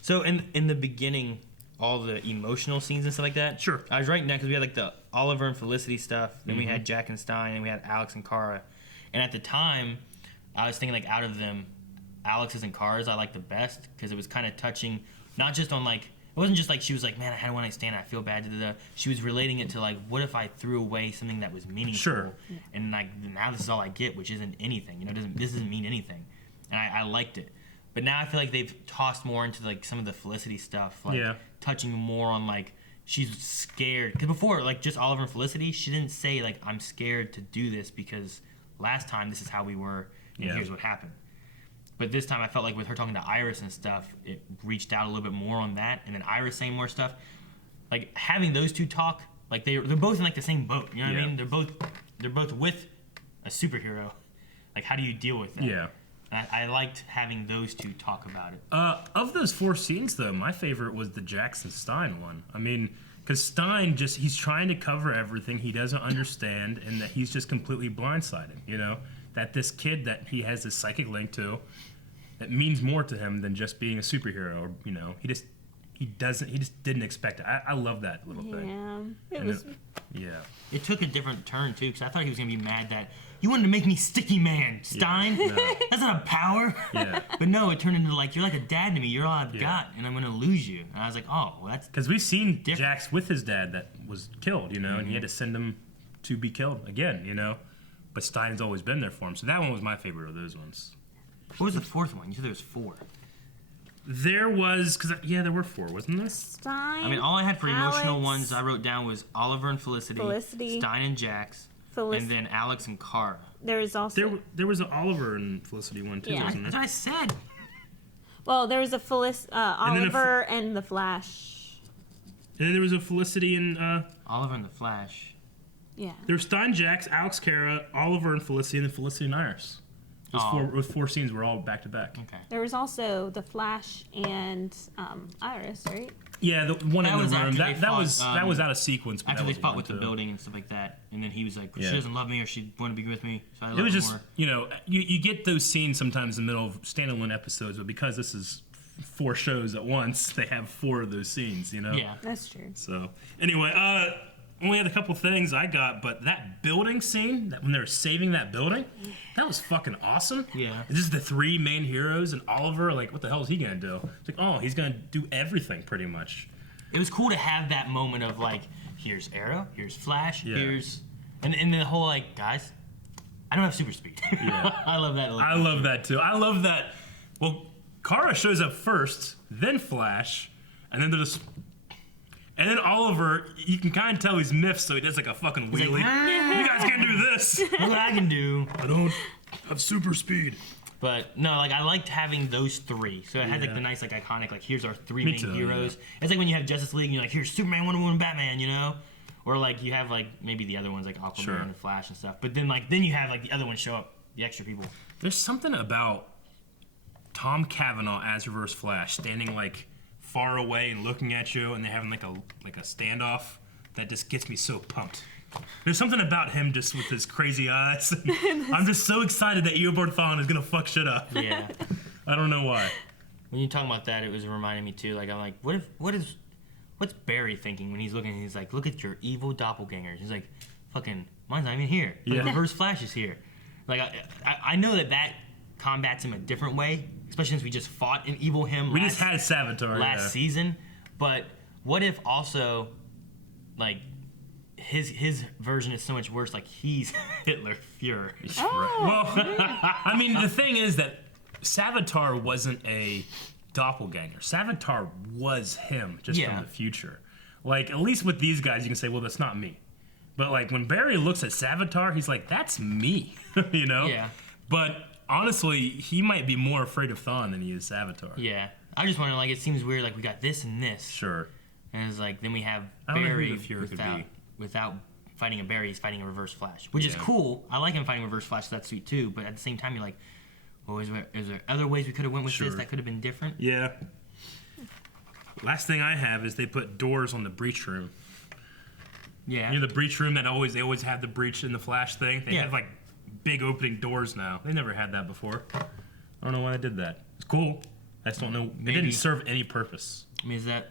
So in the beginning, all the emotional scenes and stuff like that. Sure. I was writing down because we had like the Oliver and Felicity stuff. Then we had Jack and Stein, and we had Alex and Kara. And at the time, I was thinking like out of them, Alex's and Kara's I liked the best because it was kind of touching, not just on like it wasn't just like she was like, man, I had one night stand, I feel bad. She was relating it to like, what if I threw away something that was meaningful? Sure. And like now this is all I get, which isn't anything. You know, this doesn't mean anything. And I liked it. But now I feel like they've tossed more into like some of the Felicity stuff. Like touching more on like she's scared. Because before, like just Oliver and Felicity, she didn't say like I'm scared to do this because last time this is how we were and here's what happened. But this time I felt like with her talking to Iris and stuff, it reached out a little bit more on that, and then Iris saying more stuff. Like having those two talk, like they're both in like the same boat. You know what I mean? They're both with a superhero. Like how do you deal with that? Yeah. I liked having those two talk about it. Of those 4 scenes, though, my favorite was the Jackson Stein one. I mean, because Stein he's trying to cover everything he doesn't understand, and that he's just completely blindsided. You know, that this kid that he has this psychic link to, that means more to him than just being a superhero. Or you know, he just didn't expect it. I love that little thing. Yeah, It took a different turn too, because I thought he was gonna be mad that you wanted to make me sticky man, Stein. Yeah, no. That's not a power. Yeah. But no, it turned into like you're like a dad to me. You're all I've got, and I'm gonna lose you. And I was like, oh, well, that's because we've seen different. Jax with his dad that was killed, you know, and he had to send him to be killed again, you know. But Stein's always been there for him, so that one was my favorite of those ones. What was the 4th one? You said there was 4. There was, there were 4, wasn't there? Stein. I mean, all I had for emotional Alex, ones I wrote down was Oliver and Felicity, Stein and Jax, and then Alex and Kara. There is also there was an Oliver and Felicity one too, wasn't That's there? what I said. well, there was a Oliver and the Flash. And then there was a Felicity and Oliver and the Flash. Yeah. there was Stein, Jax, Alex, Kara, Oliver and Felicity, and then Felicity and Iris. Those 4 scenes were all back to back. Okay. There was also the Flash and Iris, right? Yeah, the one That in was the room. after That they was fought, that was out of sequence. But After that they was fought one, with the too. building and stuff like that, and then he was like, she Yeah. doesn't love me or she want to be with me, so I love It was her just, more. you know, you get those scenes sometimes in the middle of standalone episodes, but because this is 4 shows at once, they have 4 of those scenes, you know? Yeah. That's true. So, anyway, only had a couple things I got, but that building scene, that when they were saving that building, that was fucking awesome. Yeah. This is the 3 main heroes, and Oliver, like, what the hell is he gonna do? It's like, oh, he's gonna do everything pretty much. It was cool to have that moment of like, here's Arrow, here's Flash, Yeah. here's and the whole like, guys, I don't have super speed. Yeah. I love that. I love that too. I love that. Well, Kara shows up first, then Flash, and then there's. And then Oliver, you can kind of tell he's miffed, so he does like a fucking wheelie. like, You guys can't do this. Look what I can do. I don't have super speed. But no, like I liked having those 3. So it had like the nice, like iconic, like here's our 3 Me main too, heroes. It's like when you have Justice League and you're like, here's Superman, Wonder Woman, Batman, you know? Or like you have like maybe the other ones like Aquaman Sure. and Flash and stuff. But then you have like the other ones show up, the extra people. There's something about Tom Cavanaugh as Reverse Flash standing like far away and looking at you, and they're having like a standoff that just gets me so pumped. There's something about him just with his crazy eyes. I'm just so excited that Eobard Thawne is gonna fuck shit up. Yeah. I don't know why. When you talking about that, it was reminding me too. Like I'm like, what's Barry thinking when he's looking? He's like, look at your evil doppelgangers. He's like, fucking, mine's not even here. Like, Yeah. Reverse Flash is here. Like I know that combats him a different way, especially since we just fought an evil him. We just had Savitar last season. But what if also, like, his version is so much worse? Like he's Hitler Fuhrer. Well, I mean, the thing is that Savitar wasn't a doppelganger. Savitar was him, just from the future. Like, at least with these guys, you can say, well, that's not me. But, like, when Barry looks at Savitar, he's like, that's me, you know? Yeah. But, honestly, he might be more afraid of Thawne than he is Savitar. Yeah. I just wonder, like, it seems weird, like, we got this and this. Sure. And it's like, then we have I don't know who Barry the Fuhrer could be. without fighting a Barry, he's fighting a Reverse Flash, which is cool. I like him fighting Reverse Flash, so that's sweet too. But at the same time, you're like, well, is there other ways we could have went with this that could have been different? Yeah. Last thing I have is they put doors on the breach room. Yeah. You know the breach room that they always have the breach in the Flash thing? They have like big opening doors now. They never had that before. I don't know why they did that. It's cool. I just don't know. It didn't serve any purpose. I mean, is that...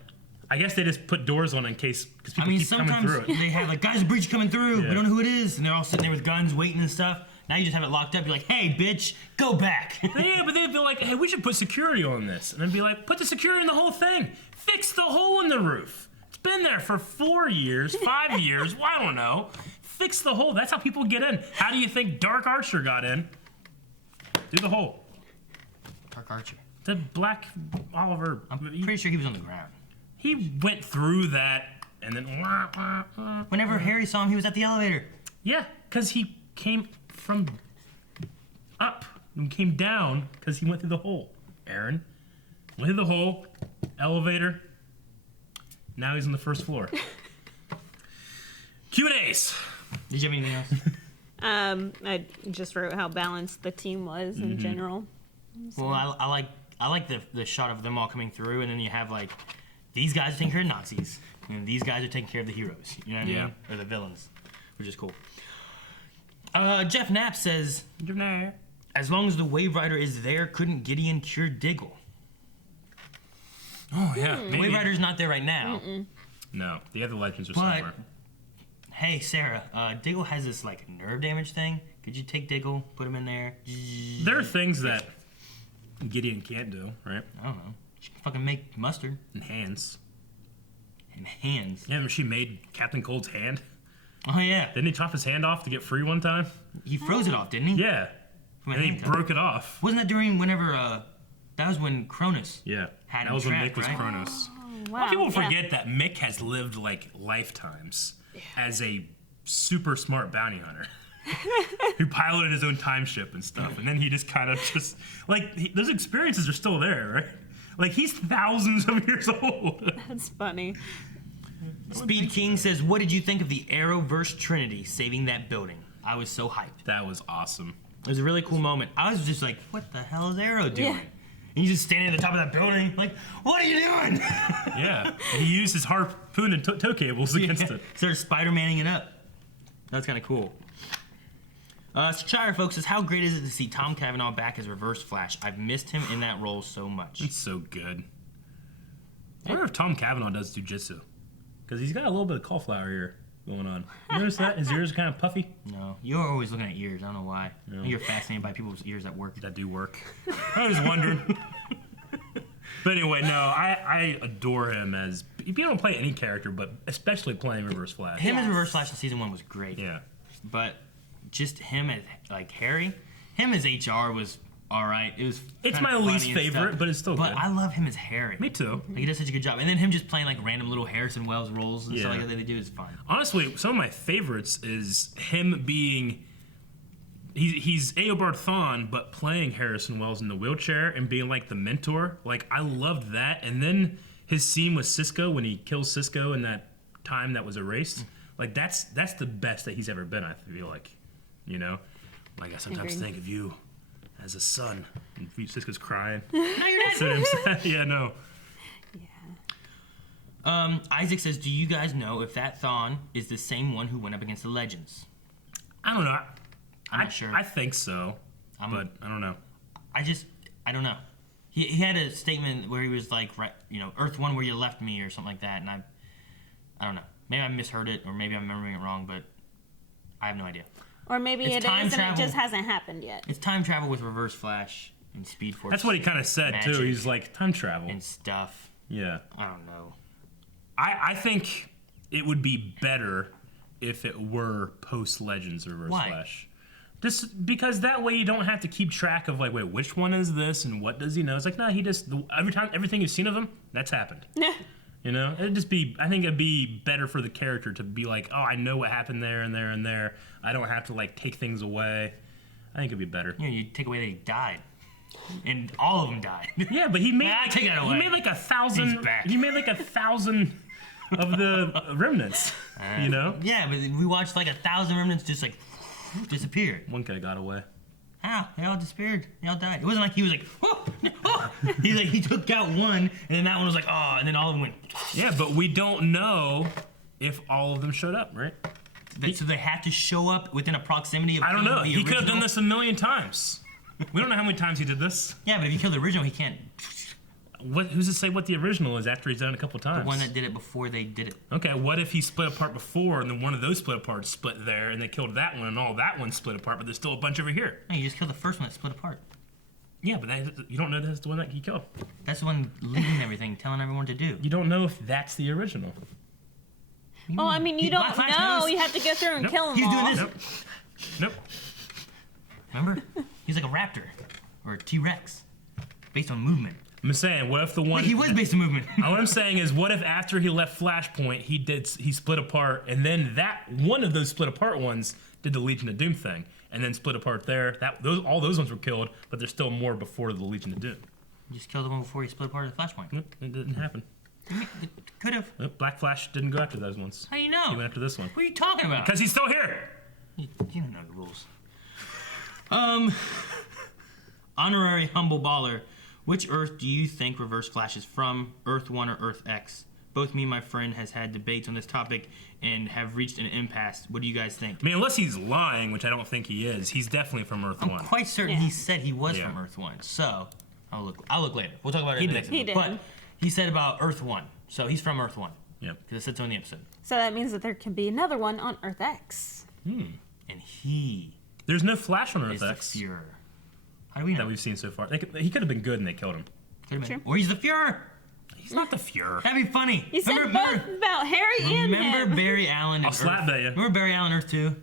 I guess they just put doors on in case because people keep coming through it. Sometimes they have like, guys, a breach coming through. We don't know who it is. And they're all sitting there with guns waiting and stuff. Now you just have it locked up. You're like, hey, bitch, go back. Yeah, but they'd be like, hey, we should put security on this. And I'd be like, put the security in the whole thing. Fix the hole in the roof. It's been there for 4 years, 5 years. Well, I don't know. Fix the hole. That's how people get in. How do you think Dark Archer got in? Do the hole. Dark Archer. The Black Oliver. I'm pretty sure he was on the ground. He went through that and then. Whenever Harry saw him, he was at the elevator. Yeah, because he came from up and came down because he went through the hole. Aaron went through the hole, elevator. Now he's on the first floor. Q&As. Did you have anything else? I just wrote how balanced the team was in general. So. Well, I like the shot of them all coming through, and then you have like these guys are taking care of Nazis, and these guys are taking care of the heroes. You know what I mean? Or the villains, which is cool. Jeff Knapp says, as long as the Wave Rider is there, couldn't Gideon cure Diggle? Oh yeah, The Wave Rider's not there right now. No, the other legends are But somewhere. hey, Sarah, Diggle has this like nerve damage thing. Could you take Diggle, put him in there? There are things that Gideon can't do, right? I don't know. She can fucking make mustard And hands. and hands. Yeah, she made Captain Cold's hand. Oh yeah, Didn't he chop his hand off to get free one time? he froze it off, didn't he? Yeah. From a And he handcuff. broke it off. Wasn't that during whenever? That was when Cronus. Yeah. Had That him was when trapped, Mick was right? Kronos. Wow. People yeah. forget that Mick has lived like lifetimes as a super smart bounty hunter who piloted his own time ship and stuff, and then he just kind of just like those experiences are still there, right? Like he's thousands of years old. That's funny. Speed King says, "What did you think of the Arrowverse Trinity saving that building? I was so hyped. That was awesome. It was a really cool moment. I was just like, what the hell is Arrow doing? Yeah. And he's just standing at the top of that building, like, what are you doing? Yeah, and he used his harpoon and tow cables against it. Started Spider-Manning it up. That's kind of cool. Shire folks says, how great is it to see Tom Cavanaugh back as Reverse Flash? I've missed him in that role so much. It's so good. I wonder if Tom Cavanaugh does jujitsu, because he's got a little bit of cauliflower here going on. You notice that? His ears are kind of puffy. No, you're always looking at ears. I don't know why. I think you're fascinated by people's ears at work. That do work. I was wondering. But anyway, no, I adore him as. If you don't play any character, but especially playing Reverse Flash. Him as Reverse Flash in season 1 was great. Yeah. But just him as like Harry, him as HR was all right. It was. It's kinda my funny least and favorite, stuff. but it's still But good. I love him as Harry. Me too. Like he does such a good job, and then him just playing like random little Harrison Wells roles and stuff Yeah. like that they do is fun. Honestly, some of my favorites is him being. He's Eobard Thawne, but playing Harrison Wells in the wheelchair and being like the mentor. Like I loved that, and then his scene with Cisco when he kills Cisco in that time that was erased. Like that's the best that he's ever been. I feel like, you know, like I sometimes Agreed. think of you as a son. And Cisco's crying. No, you're not. Yeah, no. Isaac says, do you guys know if that Thawne is the same one who went up against the Legends? I don't know. I'm not sure. I think so, but I don't know. I don't know. He had a statement where he was like, right, you know, Earth 1 where you left me or something like that, and I don't know. Maybe I misheard it, or maybe I'm remembering it wrong, but I have no idea. Or maybe It's it time is and it travel. just hasn't happened yet. It's time travel with Reverse Flash and Speed Force. That's what he kind of said magic too. He's like time travel. and stuff. Yeah. I don't know. I think it would be better if it were post Legends Reverse Why? Flash. Just because that way you don't have to keep track of like, wait, which one is this and what does he know? It's like, no, he just everything you've seen of him, that's happened. You know, it'd just be. I think it'd be better for the character to be like, oh, I know what happened there and there and there. I don't have to like take things away. I think it'd be better. You know, you take away that he died, and all of them died. Yeah, but he made. Nah, I take that away. He made like 1,000. He's back. He made like 1,000 of the remnants. You know, Yeah, but we watched like 1,000 remnants just like disappear. one guy got away. How? They all disappeared. They all died. It wasn't like he was like, oh, oh. He took out one, and then that one was like, oh, and then all of them went. Yeah, but we don't know if all of them showed up, right? So they have to show up within a proximity of. I don't know. the He could have done original? this a million times. We don't know how many times he did this. Yeah, but if you kill the original, he can't. Who's to say what the original is after he's done it a couple times? The one that did it before they did it. Okay, what if he split apart before and then one of those split apart split there and they killed that one and all that one split apart, but there's still a bunch over here? No, you just killed the first one that split apart. Yeah, but you don't know that's the one that he killed. That's the one leading everything, telling everyone to do. You don't know if that's the original. Well, I mean, you don't Black Flash know. knows. You have to go through and Nope. kill them He's all. doing this. Nope. Nope. Remember? He's like a raptor or a T-Rex, based on movement. I'm saying, what if the one... He was based in movement. What I'm saying is, what if after he left Flashpoint, he split apart, and then that one of those split apart ones did the Legion of Doom thing, and then split apart there. All those ones were killed, but there's still more before the Legion of Doom. You just killed the one before he split apart of the Flashpoint. Nope, it didn't happen. Could have. Nope, Black Flash didn't go after those ones. How do you know? He went after this one. What are you talking about? Because he's still here. You don't know the rules. Honorary Humble Baller. Which Earth do you think Reverse Flash is from? Earth 1 or Earth X? Both me and my friend has had debates on this topic and have reached an impasse. What do you guys think? I mean, unless he's lying, which I don't think he is, he's definitely from Earth 1. I'm quite certain he said he was from Earth 1. So, I'll look later. We'll talk about it in the next He did. But he said about Earth 1. So he's from Earth 1. Yep. Because it said so in the episode. So that means that there can be another one on Earth X. And he There's no Flash on Earth is X the Fuhrer. How do we know? that we've seen so far. He could have been good and they killed him. Could've been. Or he's the Fuhrer. He's not the Fuhrer. That'd be funny. You said both about Harry and Remember him. Barry Allen? I'll slap that you. Remember Barry Allen Earth 2?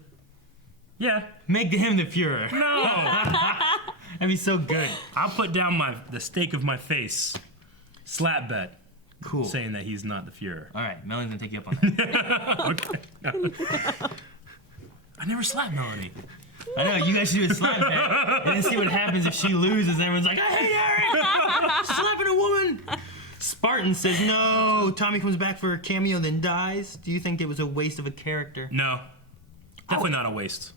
Yeah. Make him the Fuhrer. No. That'd be so good. I'll put down the stake of my face. Slap bet. Cool. Saying that he's not the Fuhrer. All right, Melanie's gonna take you up on that. Okay. No. I never slapped Melanie. I know, you guys should do a slap bet and then see what happens if she loses. Everyone's like, I hate Aaron! Slapping a woman! Spartan says, no, Tommy comes back for a cameo then dies. Do you think it was a waste of a character? No. Definitely not a waste.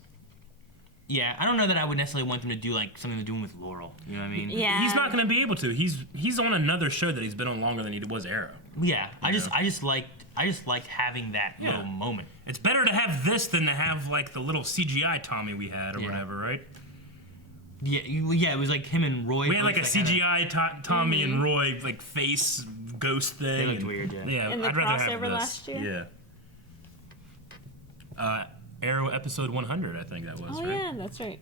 Yeah, I don't know that I would necessarily want them to do like something to do with Laurel. You know what I mean? Yeah. He's not going to be able to. He's on another show that he's been on longer than he was Arrow. Yeah, I just liked having that little moment. It's better to have this than to have like the little CGI Tommy we had or whatever, right? Yeah, it was like him and Roy. We had like a CGI Tommy and Roy like face ghost thing. They looked weird, yeah. Yeah, In the I'd rather have crossover this. last year? Yeah. Arrow episode 100, I think that was, Oh right? yeah, that's right.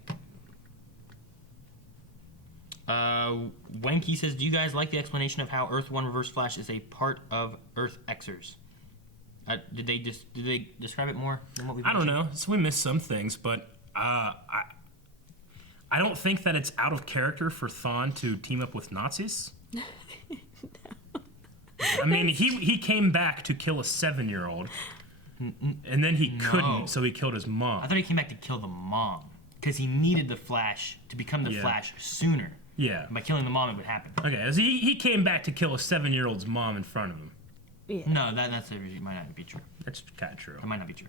Wenky says, do you guys like the explanation of how Earth 1 Reverse Flash is a part of Earth Xers? Did they describe it more than what we I don't know. So we missed some things, but I don't think that it's out of character for Thawne to team up with Nazis. No. I mean, he came back to kill a 7-year-old, and then he couldn't, so he killed his mom. I thought he came back to kill the mom because he needed the Flash to become the Flash sooner. Yeah. By killing the mom, it would happen. Okay, so he came back to kill a 7-year-old's mom in front of him. Yeah. No, that might not be true. That's kind of true. That might not be true.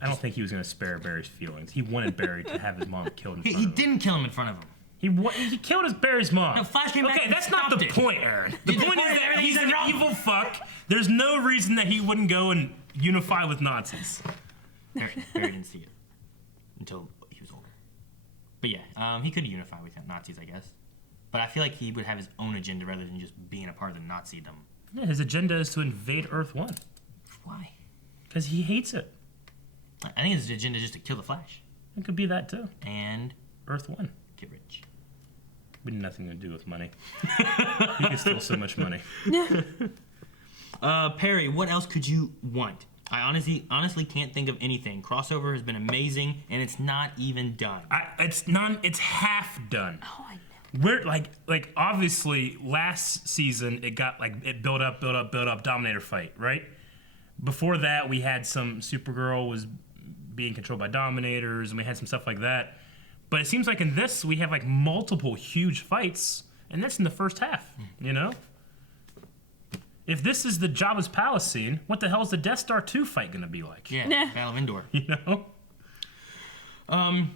I don't think he was going to spare Barry's feelings. He wanted Barry to have his mom killed in front He of him. didn't kill him in front of him. He killed Barry's mom. No, Flash came back Okay, and that's not the stopped it. point, Aaron. The point is that he's an wrong. evil fuck. There's no reason that he wouldn't go and unify with Nazis. Barry didn't see it until he was older. But yeah, he could unify with Nazis, I guess. But I feel like he would have his own agenda rather than just being a part of the Nazism. Yeah, his agenda is to invade Earth 1. Why? Because he hates it. I think his agenda is just to kill the Flash. It could be that too. And Earth 1. get rich. But nothing to do with money. He can steal so much money. Perry, what else could you want? I honestly can't think of anything. Crossover has been amazing, and it's not even done. It's half done. Oh, I know. We're like obviously last season it got like it built up, Dominator fight, right? Before that we had some Supergirl was being controlled by Dominators, and we had some stuff like that. But it seems like in this we have like multiple huge fights, and that's in the first half, you know? If this is the Jabba's Palace scene, what the hell is the Death Star 2 fight gonna be like? Yeah, Battle of Endor. You know?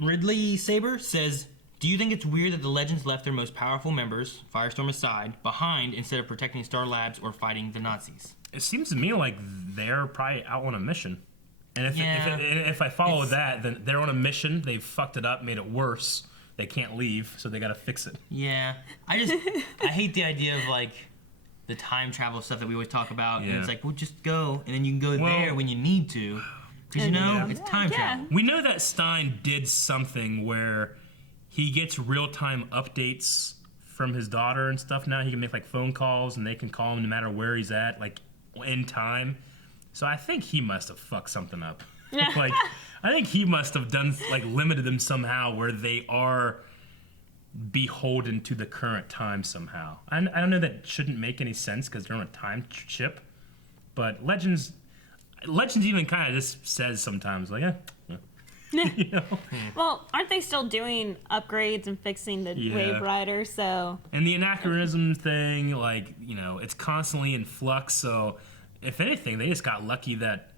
Ridley Saber says, do you think it's weird that the Legends left their most powerful members, Firestorm aside, behind instead of protecting Star Labs or fighting the Nazis? It seems to me like they're probably out on a mission. And if I follow that, then they're on a mission, they've fucked it up, made it worse. They can't leave, so they gotta fix it. Yeah. I hate the idea of like the time travel stuff that we always talk about. And it's like, well, just go, and then you can go there when you need to. Because, you know, it's time travel. We know that Stein did something where he gets real-time updates from his daughter and stuff now. He can make, like, phone calls, and they can call him no matter where he's at, like, in time. So I think he must have fucked something up. Like, I think he must have done, like, limited them somehow where they are beholden to the current time somehow. I don't know, that shouldn't make any sense because they're on a time ship, but Legends even kind of just says sometimes like, you know? Well, aren't they still doing upgrades and fixing the Wave Rider? So, and the anachronism thing, like, you know, it's constantly in flux. So, if anything, they just got lucky that,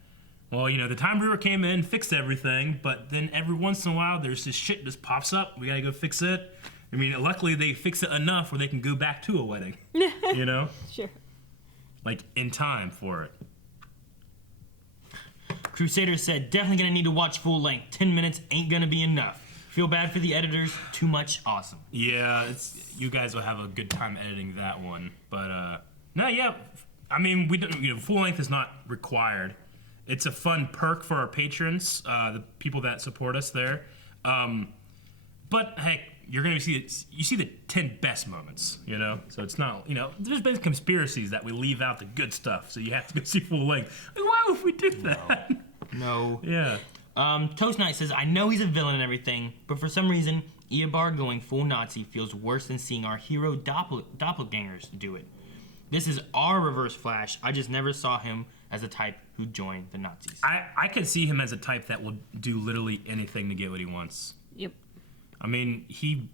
well, you know, the Time Brewer came in, fixed everything, but then every once in a while, there's this shit just pops up. We gotta go fix it. I mean, luckily they fix it enough where they can go back to a wedding. You know? Sure. Like, in time for it. Crusader said, definitely gonna need to watch full length. 10 minutes ain't gonna be enough. Feel bad for the editors. Too much awesome. Yeah, you guys will have a good time editing that one. But, no, yeah. I mean, we don't, you know, full length is not required. It's a fun perk for our patrons, the people that support us there. But, heck, you're going to see the 10 best moments, you know? So it's not, you know, there's been conspiracies that we leave out the good stuff, so you have to go see full length. Like, why would we do that? No. Yeah. Toast Knight says, I know he's a villain and everything, but for some reason, Eobard going full Nazi feels worse than seeing our hero doppelgangers do it. This is our Reverse Flash. I just never saw him as a type who joined the Nazis. I could see him as a type that will do literally anything to get what he wants. Yep. I mean, he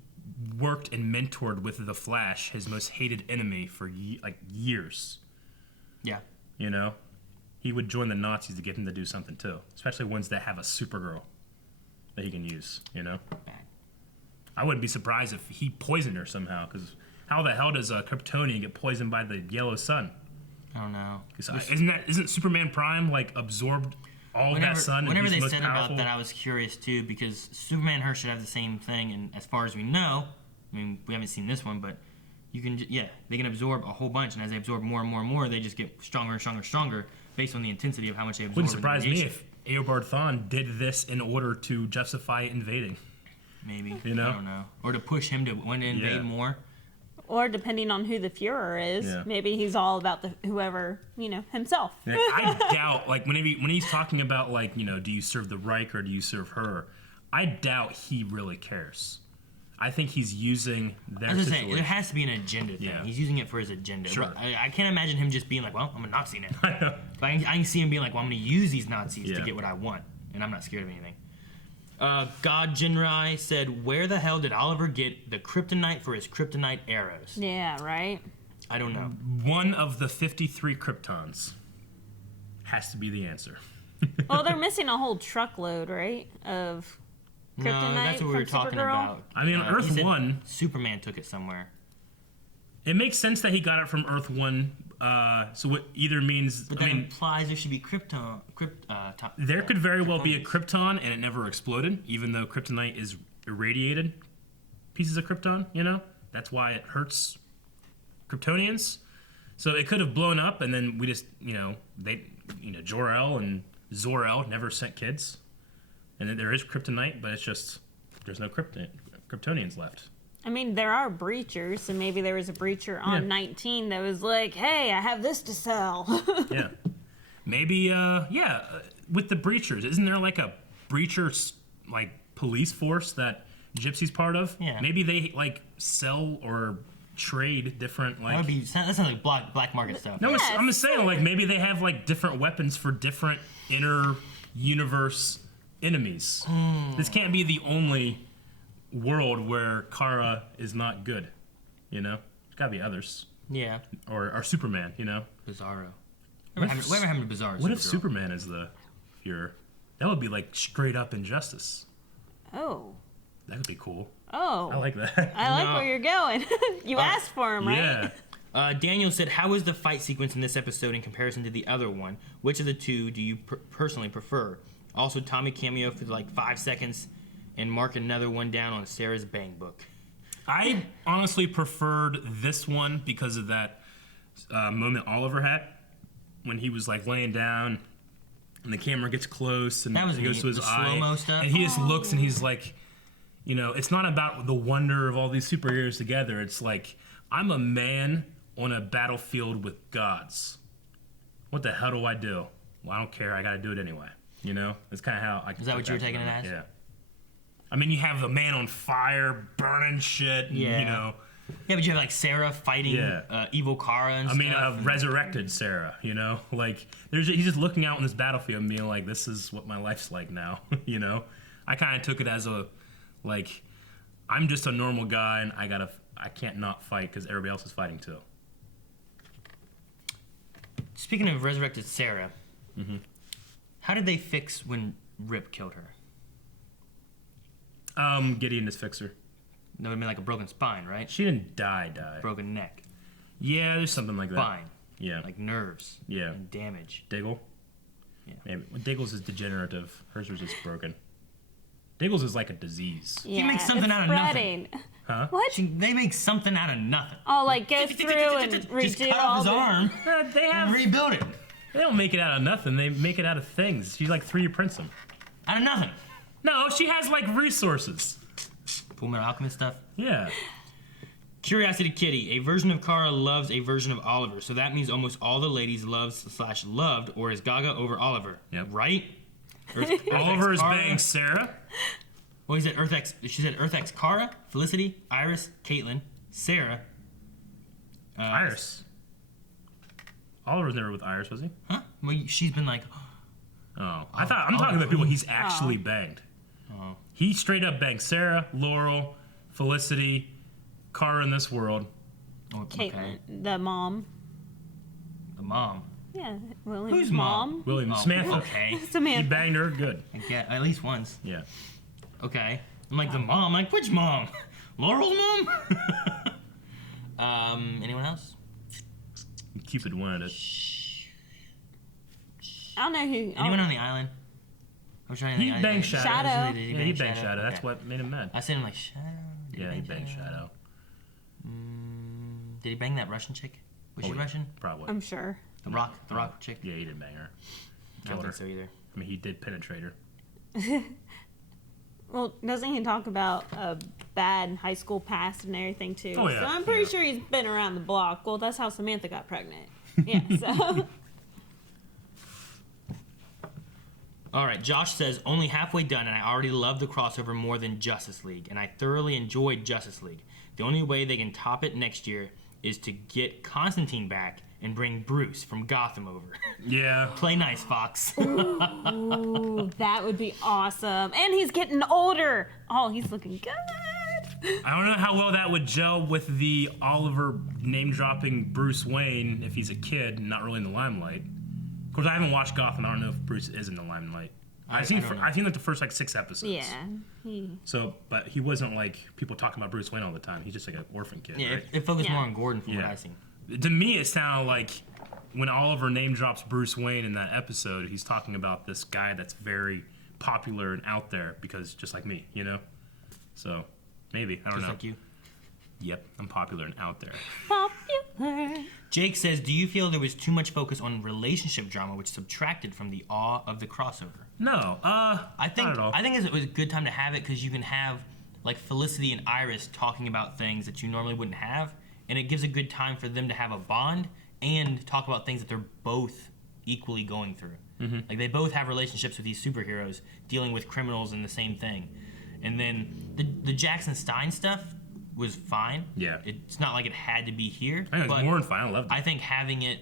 worked and mentored with the Flash, his most hated enemy, for years. Yeah. You know? He would join the Nazis to get him to do something too. Especially ones that have a Supergirl that he can use, you know? Bad. I wouldn't be surprised if he poisoned her somehow, because how the hell does a Kryptonian get poisoned by the yellow sun? I don't know. Isn't Superman Prime, like, absorbed all of that sun? Whenever they most said powerful? about that, I was curious too, because Superman and her should have the same thing, and as far as we know, I mean, we haven't seen this one, but you can, they can absorb a whole bunch, and as they absorb more and more and more, they just get stronger and stronger and stronger, based on the intensity of how much they absorb. Wouldn't surprise me if Eobard Thawne did this in order to justify invading. Maybe. You know? I don't know. Or to push him to want to invade more. Or depending on who the Führer is, maybe he's all about whoever, you know, himself. I doubt, like, when he's talking about, like, you know, do you serve the Reich or do you serve her? I doubt he really cares. I think he's using their situation. Saying, there has to be an agenda thing. Yeah. He's using it for his agenda. Sure. I can't imagine him just being like, well, I'm a Nazi now. But I can see him being like, well, I'm going to use these Nazis to get what I want, and I'm not scared of anything. God Jinrai said, where the hell did Oliver get the kryptonite for his kryptonite arrows? Yeah, right? I don't know. One of the 53 Kryptons has to be the answer. Well, they're missing a whole truckload, right, of kryptonite. No, that's what we were talking about. I mean, Earth 1... Superman took it somewhere. It makes sense that he got it from Earth 1, so it either means... But that implies there should be Krypton... there could very well be a Krypton, and it never exploded, even though kryptonite is irradiated pieces of Krypton, you know? That's why it hurts Kryptonians. So it could have blown up, and then we just, Jor-El and Zor-El never sent kids. And then there is kryptonite, but it's just, there's no Kryptonians left. I mean, there are breachers, so maybe there was a breacher on 19 that was like, hey, I have this to sell. Yeah. Maybe, with the breachers, isn't there like a breacher, like, police force that Gypsy's part of? Yeah. Maybe they, like, sell or trade different, like... That sounds like black market stuff. No, I'm just saying, like, maybe they have, like, different weapons for different inter-universe enemies. This can't be the only world where Kara is not good, you know? There's gotta be others. Yeah. Or Superman, you know? Bizarro. Whatever happened to Bizarro? What if Superman is the Führer? That would be, like, straight up injustice. Oh. That would be cool. Oh. I like that. I like where you're going. You asked for him, right? Yeah. Daniel said, how was the fight sequence in this episode in comparison to the other one? Which of the two do you personally prefer? Also, Tommy cameo for like 5 seconds and mark another one down on Sarah's bang book. I honestly preferred this one because of that moment Oliver had when he was like laying down and the camera gets close and it goes to his eye. Slow-mo stuff. And he just looks and he's like, you know, it's not about the wonder of all these superheroes together. It's like, I'm a man on a battlefield with gods. What the hell do I do? Well, I don't care. I got to do it anyway. You know? That's kind of how I... Is that what you were taking it as? Yeah. I mean, you have the man on fire, burning shit, and, Yeah. you know. Yeah, but you have like Sarah fighting evil Kara and stuff. I mean, resurrected Sarah, you know? Like, he's just looking out on this battlefield and being like, this is what my life's like now, you know? I kind of took it as a, like, I'm just a normal guy and I can't not fight because everybody else is fighting too. Speaking of resurrected Sarah, how did they fix when Rip killed her? Gideon just fixed her. That would have been like a broken spine, right? She didn't die. Broken neck. Yeah, there's something like that. Spine. Yeah. Like nerves. Yeah. And damage. Diggle? Yeah. Maybe. Well, Diggle's is degenerative. Hers was just broken. Diggle's is like a disease. Yeah, he makes something it's out of spreading. nothing. Huh? What? They make something out of nothing. Oh, like go through and Just redo cut all off his the... arm They have. and rebuild it. They don't make it out of nothing. They make it out of things. She like 3D prints them. Out of nothing. No, she has like resources. Full Metal Alchemist stuff. Yeah. Curiosity Kitty. A version of Kara loves a version of Oliver, so that means almost all the ladies loved, or is Gaga over Oliver? Yep. Right? Oliver is Kara. bang Sarah. Well, he said Earth X. She said Earth X Kara, Felicity, Iris, Caitlin, Sarah. Iris. Oliver was never with Iris, was he? Huh? Well, she's been like. Oh, I'm talking about people he's actually banged. Oh. He straight up banged Sarah, Laurel, Felicity, Kara in this world. Caitlin, the mom. The mom. Yeah, William's Who's mom? William Oh, Samantha. Okay. He Samantha. banged her good. I get at least once. Yeah. Okay. I'm like the mom. I'm like, which mom? Laurel's mom? Anyone else? Cupid wanted it. I don't know who. Anyone on the island? I was trying to He think. banged Shadow. Shadow. Did Yeah, he banged Shadow. That's Okay. what made him mad. I said him like Shadow. Yeah, he banged Shadow. Did he bang that Russian chick? Was she yeah, Russian? Probably. I'm sure. The rock chick? Yeah, he didn't bang her. I don't Killed her. think so either. I mean, he did penetrate her. Well, doesn't he talk about a bad high school past and everything too? Oh, yeah. So I'm pretty sure he's been around the block. Well, that's how Samantha got pregnant. Yeah. So. All right, Josh says, only halfway done, and I already love the crossover more than Justice League, and I thoroughly enjoyed Justice League. The only way they can top it next year is to get Constantine back and bring Bruce from Gotham over. Yeah. Play nice, Fox. Ooh, that would be awesome. And he's getting older. Oh, he's looking good. I don't know how well that would gel with the Oliver name-dropping Bruce Wayne if he's a kid and not really in the limelight. Of course, I haven't watched Gotham. I don't know if Bruce is in the limelight. I've seen like the first like 6 episodes. Yeah. So, but he wasn't like people talking about Bruce Wayne all the time. He's just like an orphan kid. Yeah, right? it focused more on Gordon from what Yeah. I've seen. To me, it sounded like when Oliver name drops Bruce Wayne in that episode, he's talking about this guy that's very popular and out there because just like me, you know? So, maybe. I don't know. Just like you. Yep, I'm popular and out there. Popular. Jake says, do you feel there was too much focus on relationship drama which subtracted from the awe of the crossover? No, I think not at all. I think it was a good time to have it because you can have like Felicity and Iris talking about things that you normally wouldn't have, and it gives a good time for them to have a bond and talk about things that they're both equally going through. Mm-hmm. Like they both have relationships with these superheroes dealing with criminals and the same thing. And then the Jackson Stein stuff was fine. Yeah. It's not like it had to be here. I think it was but more than fine. I loved it. I think having it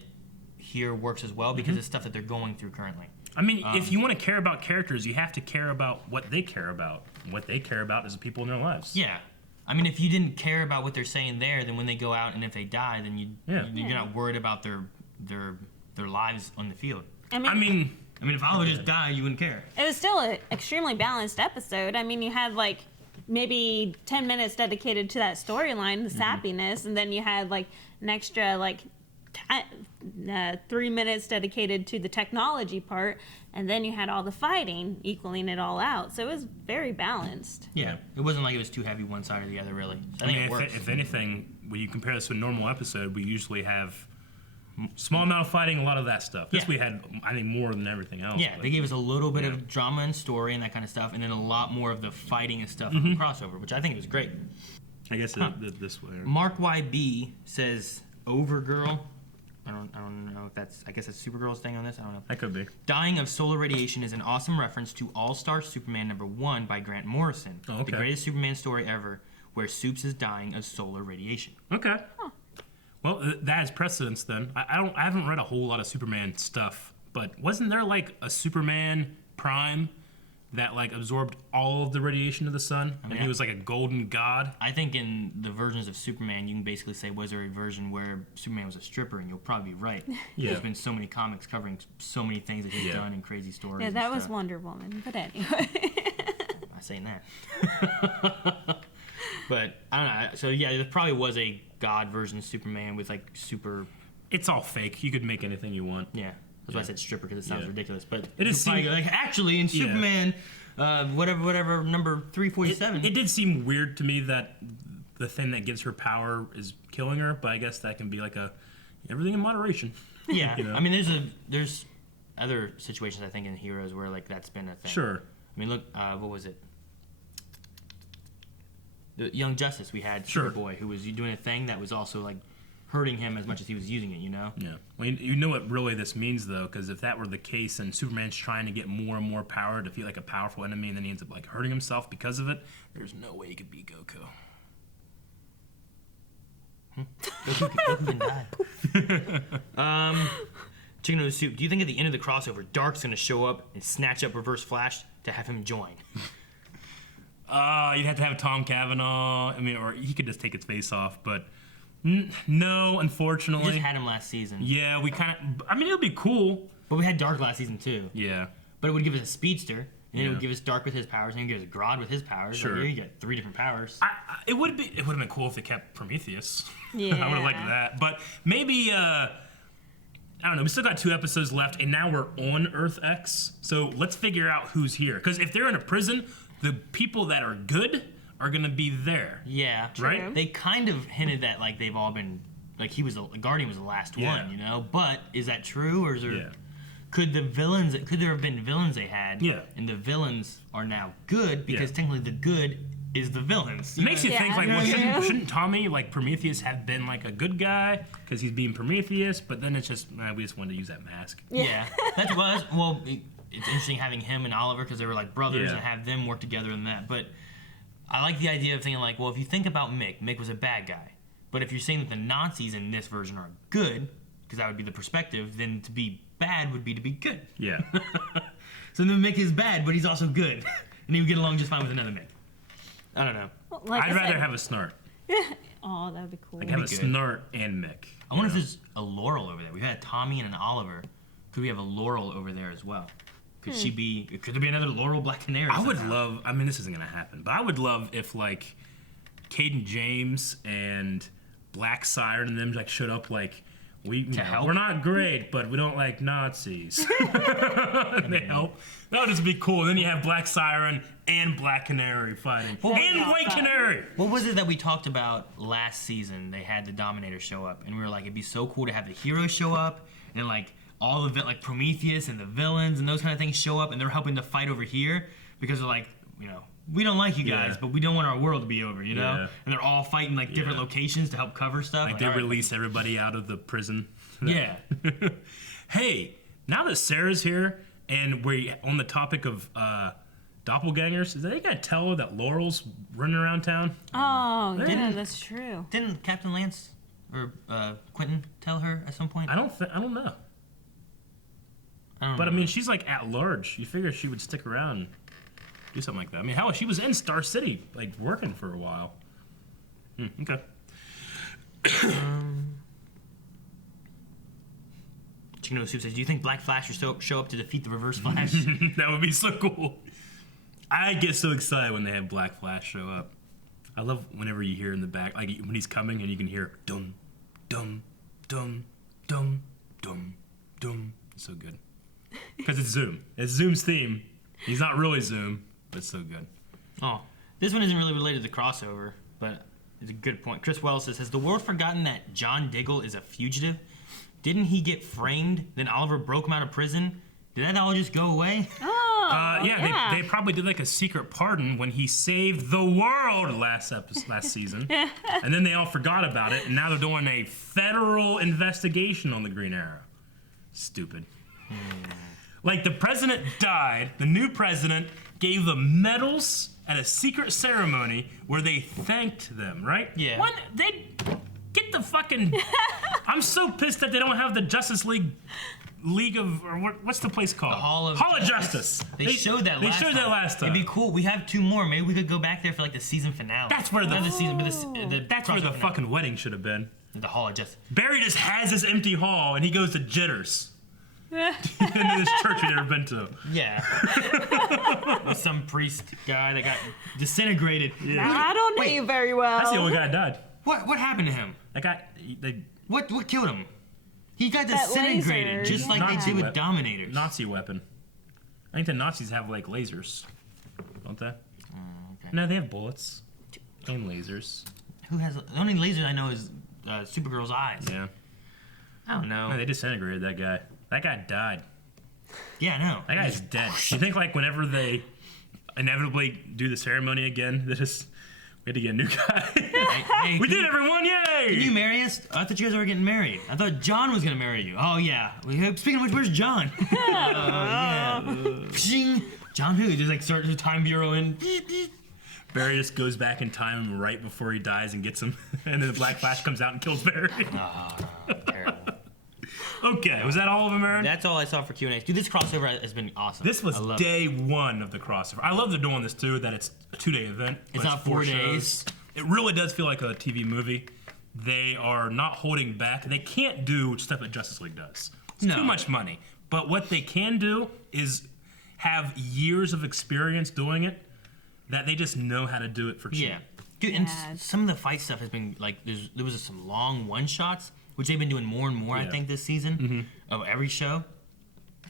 here works as well because it's stuff that they're going through currently. I mean, if you want to care about characters, you have to care about what they care about. What they care about is the people in their lives. Yeah. I mean, if you didn't care about what they're saying there, then when they go out and if they die, then you're not worried about their lives on the field. I mean, if Oliver just died, you wouldn't care. it was still an extremely balanced episode. I mean, you had like maybe 10 minutes dedicated to that storyline, the sappiness, and then you had like an extra like 3 minutes dedicated to the technology part, and then you had all the fighting equaling it all out. So it was very balanced. Yeah. It wasn't like it was too heavy one side or the other, really. So I think it works. If anything, when you compare this to a normal episode, we usually have small amount of fighting, a lot of that stuff. This we had, I think, more than everything else. Yeah, they gave us a little bit of drama and story and that kind of stuff, and then a lot more of the fighting and stuff of the crossover, which I think was great. I guess this way. Mark YB says, Overgirl. I don't know if that's. I guess it's Supergirl's thing on this. I don't know. That could be. Dying of solar radiation is an awesome reference to All-Star Superman #1 by Grant Morrison. Oh, okay. The greatest Superman story ever, where Supes is dying of solar radiation. Okay. Well, that has precedence then. I haven't read a whole lot of Superman stuff, but wasn't there like a Superman Prime that like absorbed all of the radiation of the sun, and he was like a golden god? I think in the versions of Superman, you can basically say, was there a version where Superman was a stripper? And you'll probably be right. Yeah. There's been so many comics covering so many things that he's done and crazy stories. Yeah, and that was stuff. Wonder Woman. But anyway. I'm not saying that. But I don't know. So yeah, there probably was a god version of Superman with like super. It's all fake. You could make anything you want. Yeah. That's why I said stripper, because it sounds ridiculous. But it is like actually in Superman, whatever number 347. It did seem weird to me that the thing that gives her power is killing her, but I guess that can be like everything in moderation. Yeah, You know? I mean, there's other situations I think in Heroes where like that's been a thing. Sure. I mean, look, what was it? The Young Justice. We had Sure. Superboy, who was doing a thing that was also like hurting him as much as he was using it, you know? Yeah. Well, you know what really this means, though, because if that were the case and Superman's trying to get more and more power to feel like a powerful enemy and then he ends up like hurting himself because of it, there's no way he could beat Goku. Goku can die. Chicken Noodle Soup, do you think at the end of the crossover, Dark's going to show up and snatch up Reverse Flash to have him join? You'd have to have Tom Cavanaugh. I mean, or he could just take his face off, but no, unfortunately. We just had him last season. Yeah, we kind of. I mean, it would be cool. But we had Dark last season too. Yeah. But it would give us a speedster, and Yeah. it would give us Dark with his powers, and it would give us Grodd with his powers. Sure. Like, you get 3 different powers. It would have been cool if they kept Prometheus. Yeah. I would have liked that. But maybe I don't know. We still got 2 episodes left, and now we're on Earth X. So let's figure out who's here. Because if they're in a prison, the people that are good are gonna be there. Yeah. Right? They kind of hinted that like they've all been like Guardian was the last one, you know. But is that true, or is there? Yeah. Could there have been villains they had? Yeah. And the villains are now good because technically the good is the villains. It makes you think like, well, Yeah. shouldn't Tommy like Prometheus have been like a good guy because he's being Prometheus? But then it's just we just wanted to use that mask. Yeah. It's interesting having him and Oliver because they were like brothers and have them work together in that. But I like the idea of thinking like, well, if you think about Mick was a bad guy. But if you're saying that the Nazis in this version are good, because that would be the perspective, then to be bad would be to be good. Yeah. So then Mick is bad, but he's also good. And he would get along just fine with another Mick. I don't know. Well, like I'd I rather said- have a Snart. Oh, that would be cool. Like have a good. Snart and Mick. I wonder if there's a Laurel over there. We've had a Tommy and an Oliver. Could we have a Laurel over there as well? Could she be? Could there be another Laurel Black Canary? I would somehow? love. I mean, this isn't gonna happen, but I would love if like Caden James and Black Siren and them like showed up like help? we're not great, but we don't like Nazis. And they help. That would just be cool. And then you have Black Siren and Black Canary fighting, and White Canary. What was it that we talked about last season? They had the Dominator show up, and we were like, it'd be so cool to have the heroes show up, and like all the like Prometheus and the villains and those kind of things show up, and they're helping to fight over here because they're like, we don't like you guys, but we don't want our world to be over, you know? Yeah. And they're all fighting like different locations to help cover stuff. Like they all right. release everybody out of the prison. Yeah. Hey, now that Sarah's here and we're on the topic of doppelgangers, is they gonna tell her that Laurel's running around town? Oh, yeah, that's true. Didn't Captain Lance or Quentin tell her at some point? I don't know. But I mean, she's like at large. You figure she would stick around and do something like that. I mean, hell, she was in Star City, like working for a while. Okay. Chino Soup says, do you think Black Flash will show up to defeat the Reverse Flash? That would be so cool. I get so excited when they have Black Flash show up. I love whenever you hear in the back, like when he's coming and you can hear dum, dum, dum, dum, dum, dum. It's so good. Because it's Zoom. It's Zoom's theme. He's not really Zoom, but it's so good. Oh, this one isn't really related to the crossover, but it's a good point. Chris Wells says, has the world forgotten that John Diggle is a fugitive? Didn't he get framed? Then Oliver broke him out of prison? Did that all just go away? Oh, yeah. They probably did like a secret pardon when he saved the world last season, and then they all forgot about it, and now they're doing a federal investigation on the Green Arrow. Stupid. Like the president died, the new president gave them medals at a secret ceremony where they thanked them, right? Yeah. When they get the fucking. I'm so pissed that they don't have the Justice League of, or what's the place called? The Hall of Justice. They showed that. They showed that last time. It'd be cool. We have 2 more. Maybe we could go back there for like the season finale. That's where the Not the season, but that's where the finale. fucking wedding should have been. The Hall of Justice. Barry just has this empty hall and he goes to Jitters. Into this church we've never been to. Yeah. With some priest guy that got disintegrated. I don't know you very well. That's the only guy that died. What happened to him? That guy. What killed him? He got That disintegrated, laser, just like yeah. they Nazi did with weapon. Dominators. Nazi weapon. I think the Nazis have like lasers, don't they? Okay. No, they have bullets and lasers. Who has the only laser I know is Supergirl's eyes. Yeah. I don't know. No, they disintegrated that guy. That guy died. Yeah, I know. That guy's dead. You think like whenever they inevitably do the ceremony again, we had to get a new guy. Hey, We did, everyone! Yay! Can you marry us? I thought you guys were getting married. I thought John was gonna marry you. Oh yeah. Speaking of which, where's John? Yeah. Pshing. John who? Just like start the time bureau in. Barry just goes back in time right before he dies and gets him, and then the Black Flash comes out and kills Barry. Terrible. Okay, was that all of them, Aaron? That's all I saw for Q&A. Dude, this crossover has been awesome. This was I love day 1 of the crossover. I love they're doing this too, that it's a 2-day event. It's but not 4 days. shows. It really does feel like a TV movie. They are not holding back. They can't do stuff that Justice League does. It's No. too much money. But what they can do is have years of experience doing it that they just know how to do it for cheap. Yeah. Dude, and Yeah. some of the fight stuff has been like there was some long one-shots, which they've been doing more and more, I Yeah. think, this season of every show,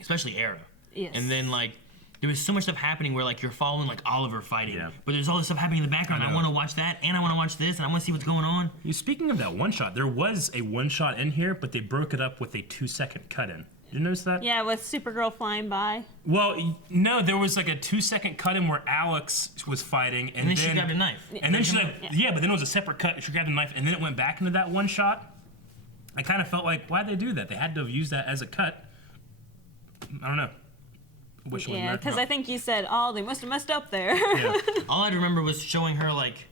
especially Arrow. Yes. And then like there was so much stuff happening where like you're following like Oliver fighting, Yeah. but there's all this stuff happening in the background. I I know. want to watch that, and I want to watch this, and I want to see what's going on. Speaking of that one shot, there was a one shot in here, but they broke it up with a 2-second cut in. Did you notice that? Yeah, with Supergirl flying by. Well, no, there was like a 2-second cut in where Alex was fighting, and then she grabbed a knife. And then she Yeah. yeah, but then it was a separate cut. She grabbed a knife, and then it went back into that one shot. I kind of felt like, why'd they do that? They had to have used that as a cut. I don't know. I wish it was Yeah, American. because I think you said, oh, they must have messed up there. Yeah. All I remember was showing her like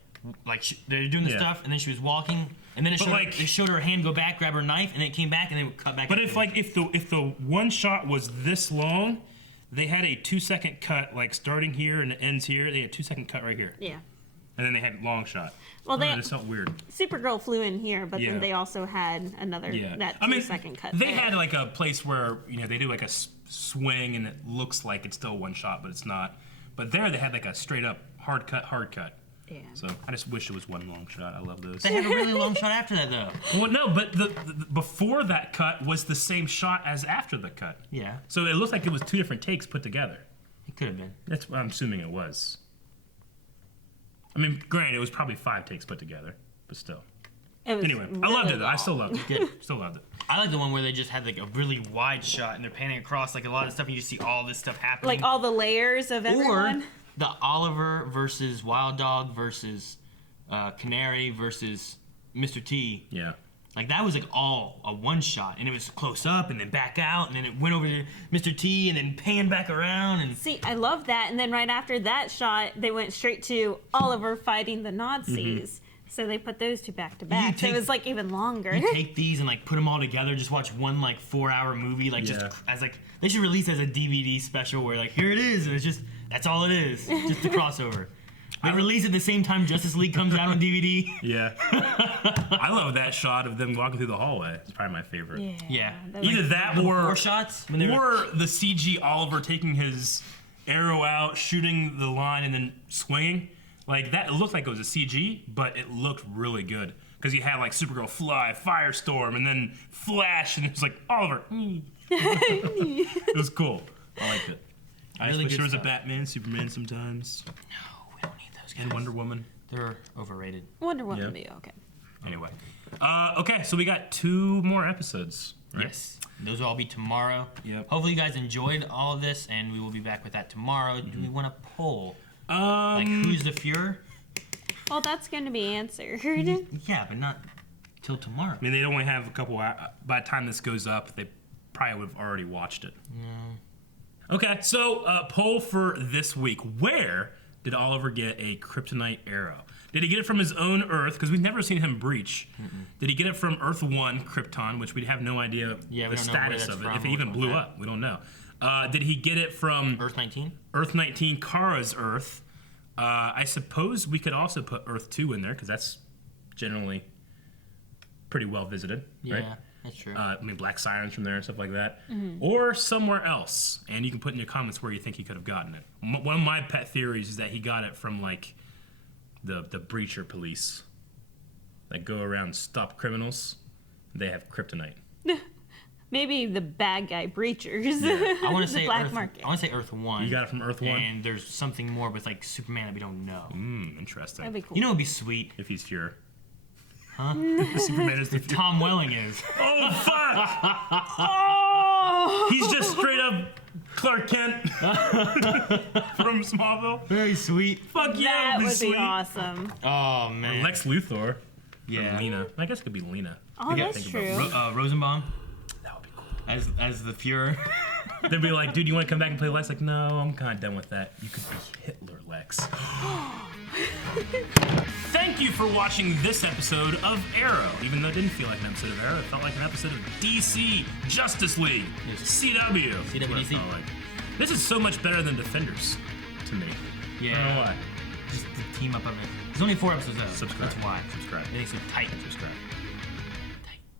they're doing the Yeah. stuff, and then she was walking, and then it But, showed, like- it showed her hand go back, grab her knife, and then it came back, and then it cut back. But into if the one shot was this long, they had a 2-second cut, like starting here and it ends here. They had a 2-second cut right here, Yeah. and then they had long shot. Well, I don't they know, it felt weird. Supergirl flew in here, but Yeah. then they also had another Yeah, that I mean, 2-second cut. they there. had like a place where they do like a swing and it looks like it's still one shot, but it's not. But there they had like a straight up hard cut. Yeah. So I just wish it was one long shot. I love those. They had a really long shot after that though. Well, no, but the before that cut was the same shot as after the cut. Yeah, So it looked like it was 2 different takes put together. it could have been. That's what I'm assuming it was. I mean, granted, it was probably 5 takes put together, but still. It was Anyway, I really loved it. I long. still loved it. Yeah. Still loved it. I like the one where they just had like a really wide shot and they're panning across like a lot of stuff and you just see all this stuff happening. Like all the layers of everyone. Or the Oliver versus Wild Dog versus Canary versus Mr. T. Yeah. Like that was like all a one shot and it was close up and then back out and then it went over to Mr. T and then panned back around and See, I love that. And then right after that shot, they went straight to Oliver fighting the Nazis. So they put those 2 back to back. So it take- was like even longer. you take these and like put them all together, just watch one like 4-hour movie, like Yeah. just as like they should release as a DVD special where like here it is and it's just that's all it is, just the crossover. They release it the same time Justice League comes out on DVD. Yeah. I love that shot of them walking through the hallway. It's probably my favorite. Yeah. that was- Either that The or 4 shots when they were or the CG Oliver taking his arrow out, shooting the line, and then swinging. Like that, it looked like it was a CG, but it looked really good because you had like Supergirl fly, Firestorm, and then Flash, and it was like Oliver. It was cool. I liked it. I Really just wish good there was a stuff. Batman, Superman sometimes, No, we don't need those guys. and Wonder Woman. They're overrated. Wonder Woman Yeah. would be okay. Anyway, okay, so we got 2 more episodes. right? Yes. Those will all be tomorrow. Yep. Hopefully you guys enjoyed all of this, and we will be back with that tomorrow. Do we want to poll? Like, Um, who's the Fuhrer? Well, that's going to be answered. Yeah, but not till tomorrow. I mean, they'd only have a couple. By the time this goes up, they probably would have already watched it. No. Okay, so poll for this week: where did Oliver get a kryptonite arrow? Did he get it from his own Earth? Because we've never seen him breach. Did he get it from Earth 1 Krypton, which we have no idea Yeah, the we don't know where status that's of it, from if it or even what's blew that. up? We don't know. Did he get it from Earth 19? Earth 19, Kara's Earth? I suppose we could also put Earth 2 in there, because that's generally pretty well visited, Yeah, right? that's true. I mean, Black Sirens from there and stuff like that. Or somewhere else. And you can put in your comments where you think he could have gotten it. One of my pet theories is that he got it from, like, the breacher police that go around and stop criminals. They have kryptonite. Maybe the bad guy breachers. I want to The say black Earth. market. I want to say Earth 1. You got it from Earth 1? And there's something more with like Superman that we don't know. Interesting. That'd be cool. You know, it'd be sweet. If he's Fuhrer. Huh? Superman is the Fuhrer. Tom Welling is. Oh, fuck! Oh! He's just straight up Clark Kent from Smallville. Very sweet. Fuck yeah, That would sweet. be awesome. Oh man. Lex Luthor. Yeah. Or Lena. I guess it could be Lena. Oh, that's true. Rosenbaum That would be cool. as the Fuhrer. They'd be like, dude, you want to come back and play Lex? Like, no, I'm kind of done with that. You could be Hitler, Lex. Thank you for watching this episode of Arrow. Even though it didn't feel like an episode of Arrow, it felt like an episode of DC Justice League. Yes. CW. That's what it CWDC. felt like. This is so much better than Defenders to me. Yeah. I don't know why. Just the team up of it. There's only 4 episodes though. Subscribe. That's why. Subscribe. It makes it tight. Subscribe.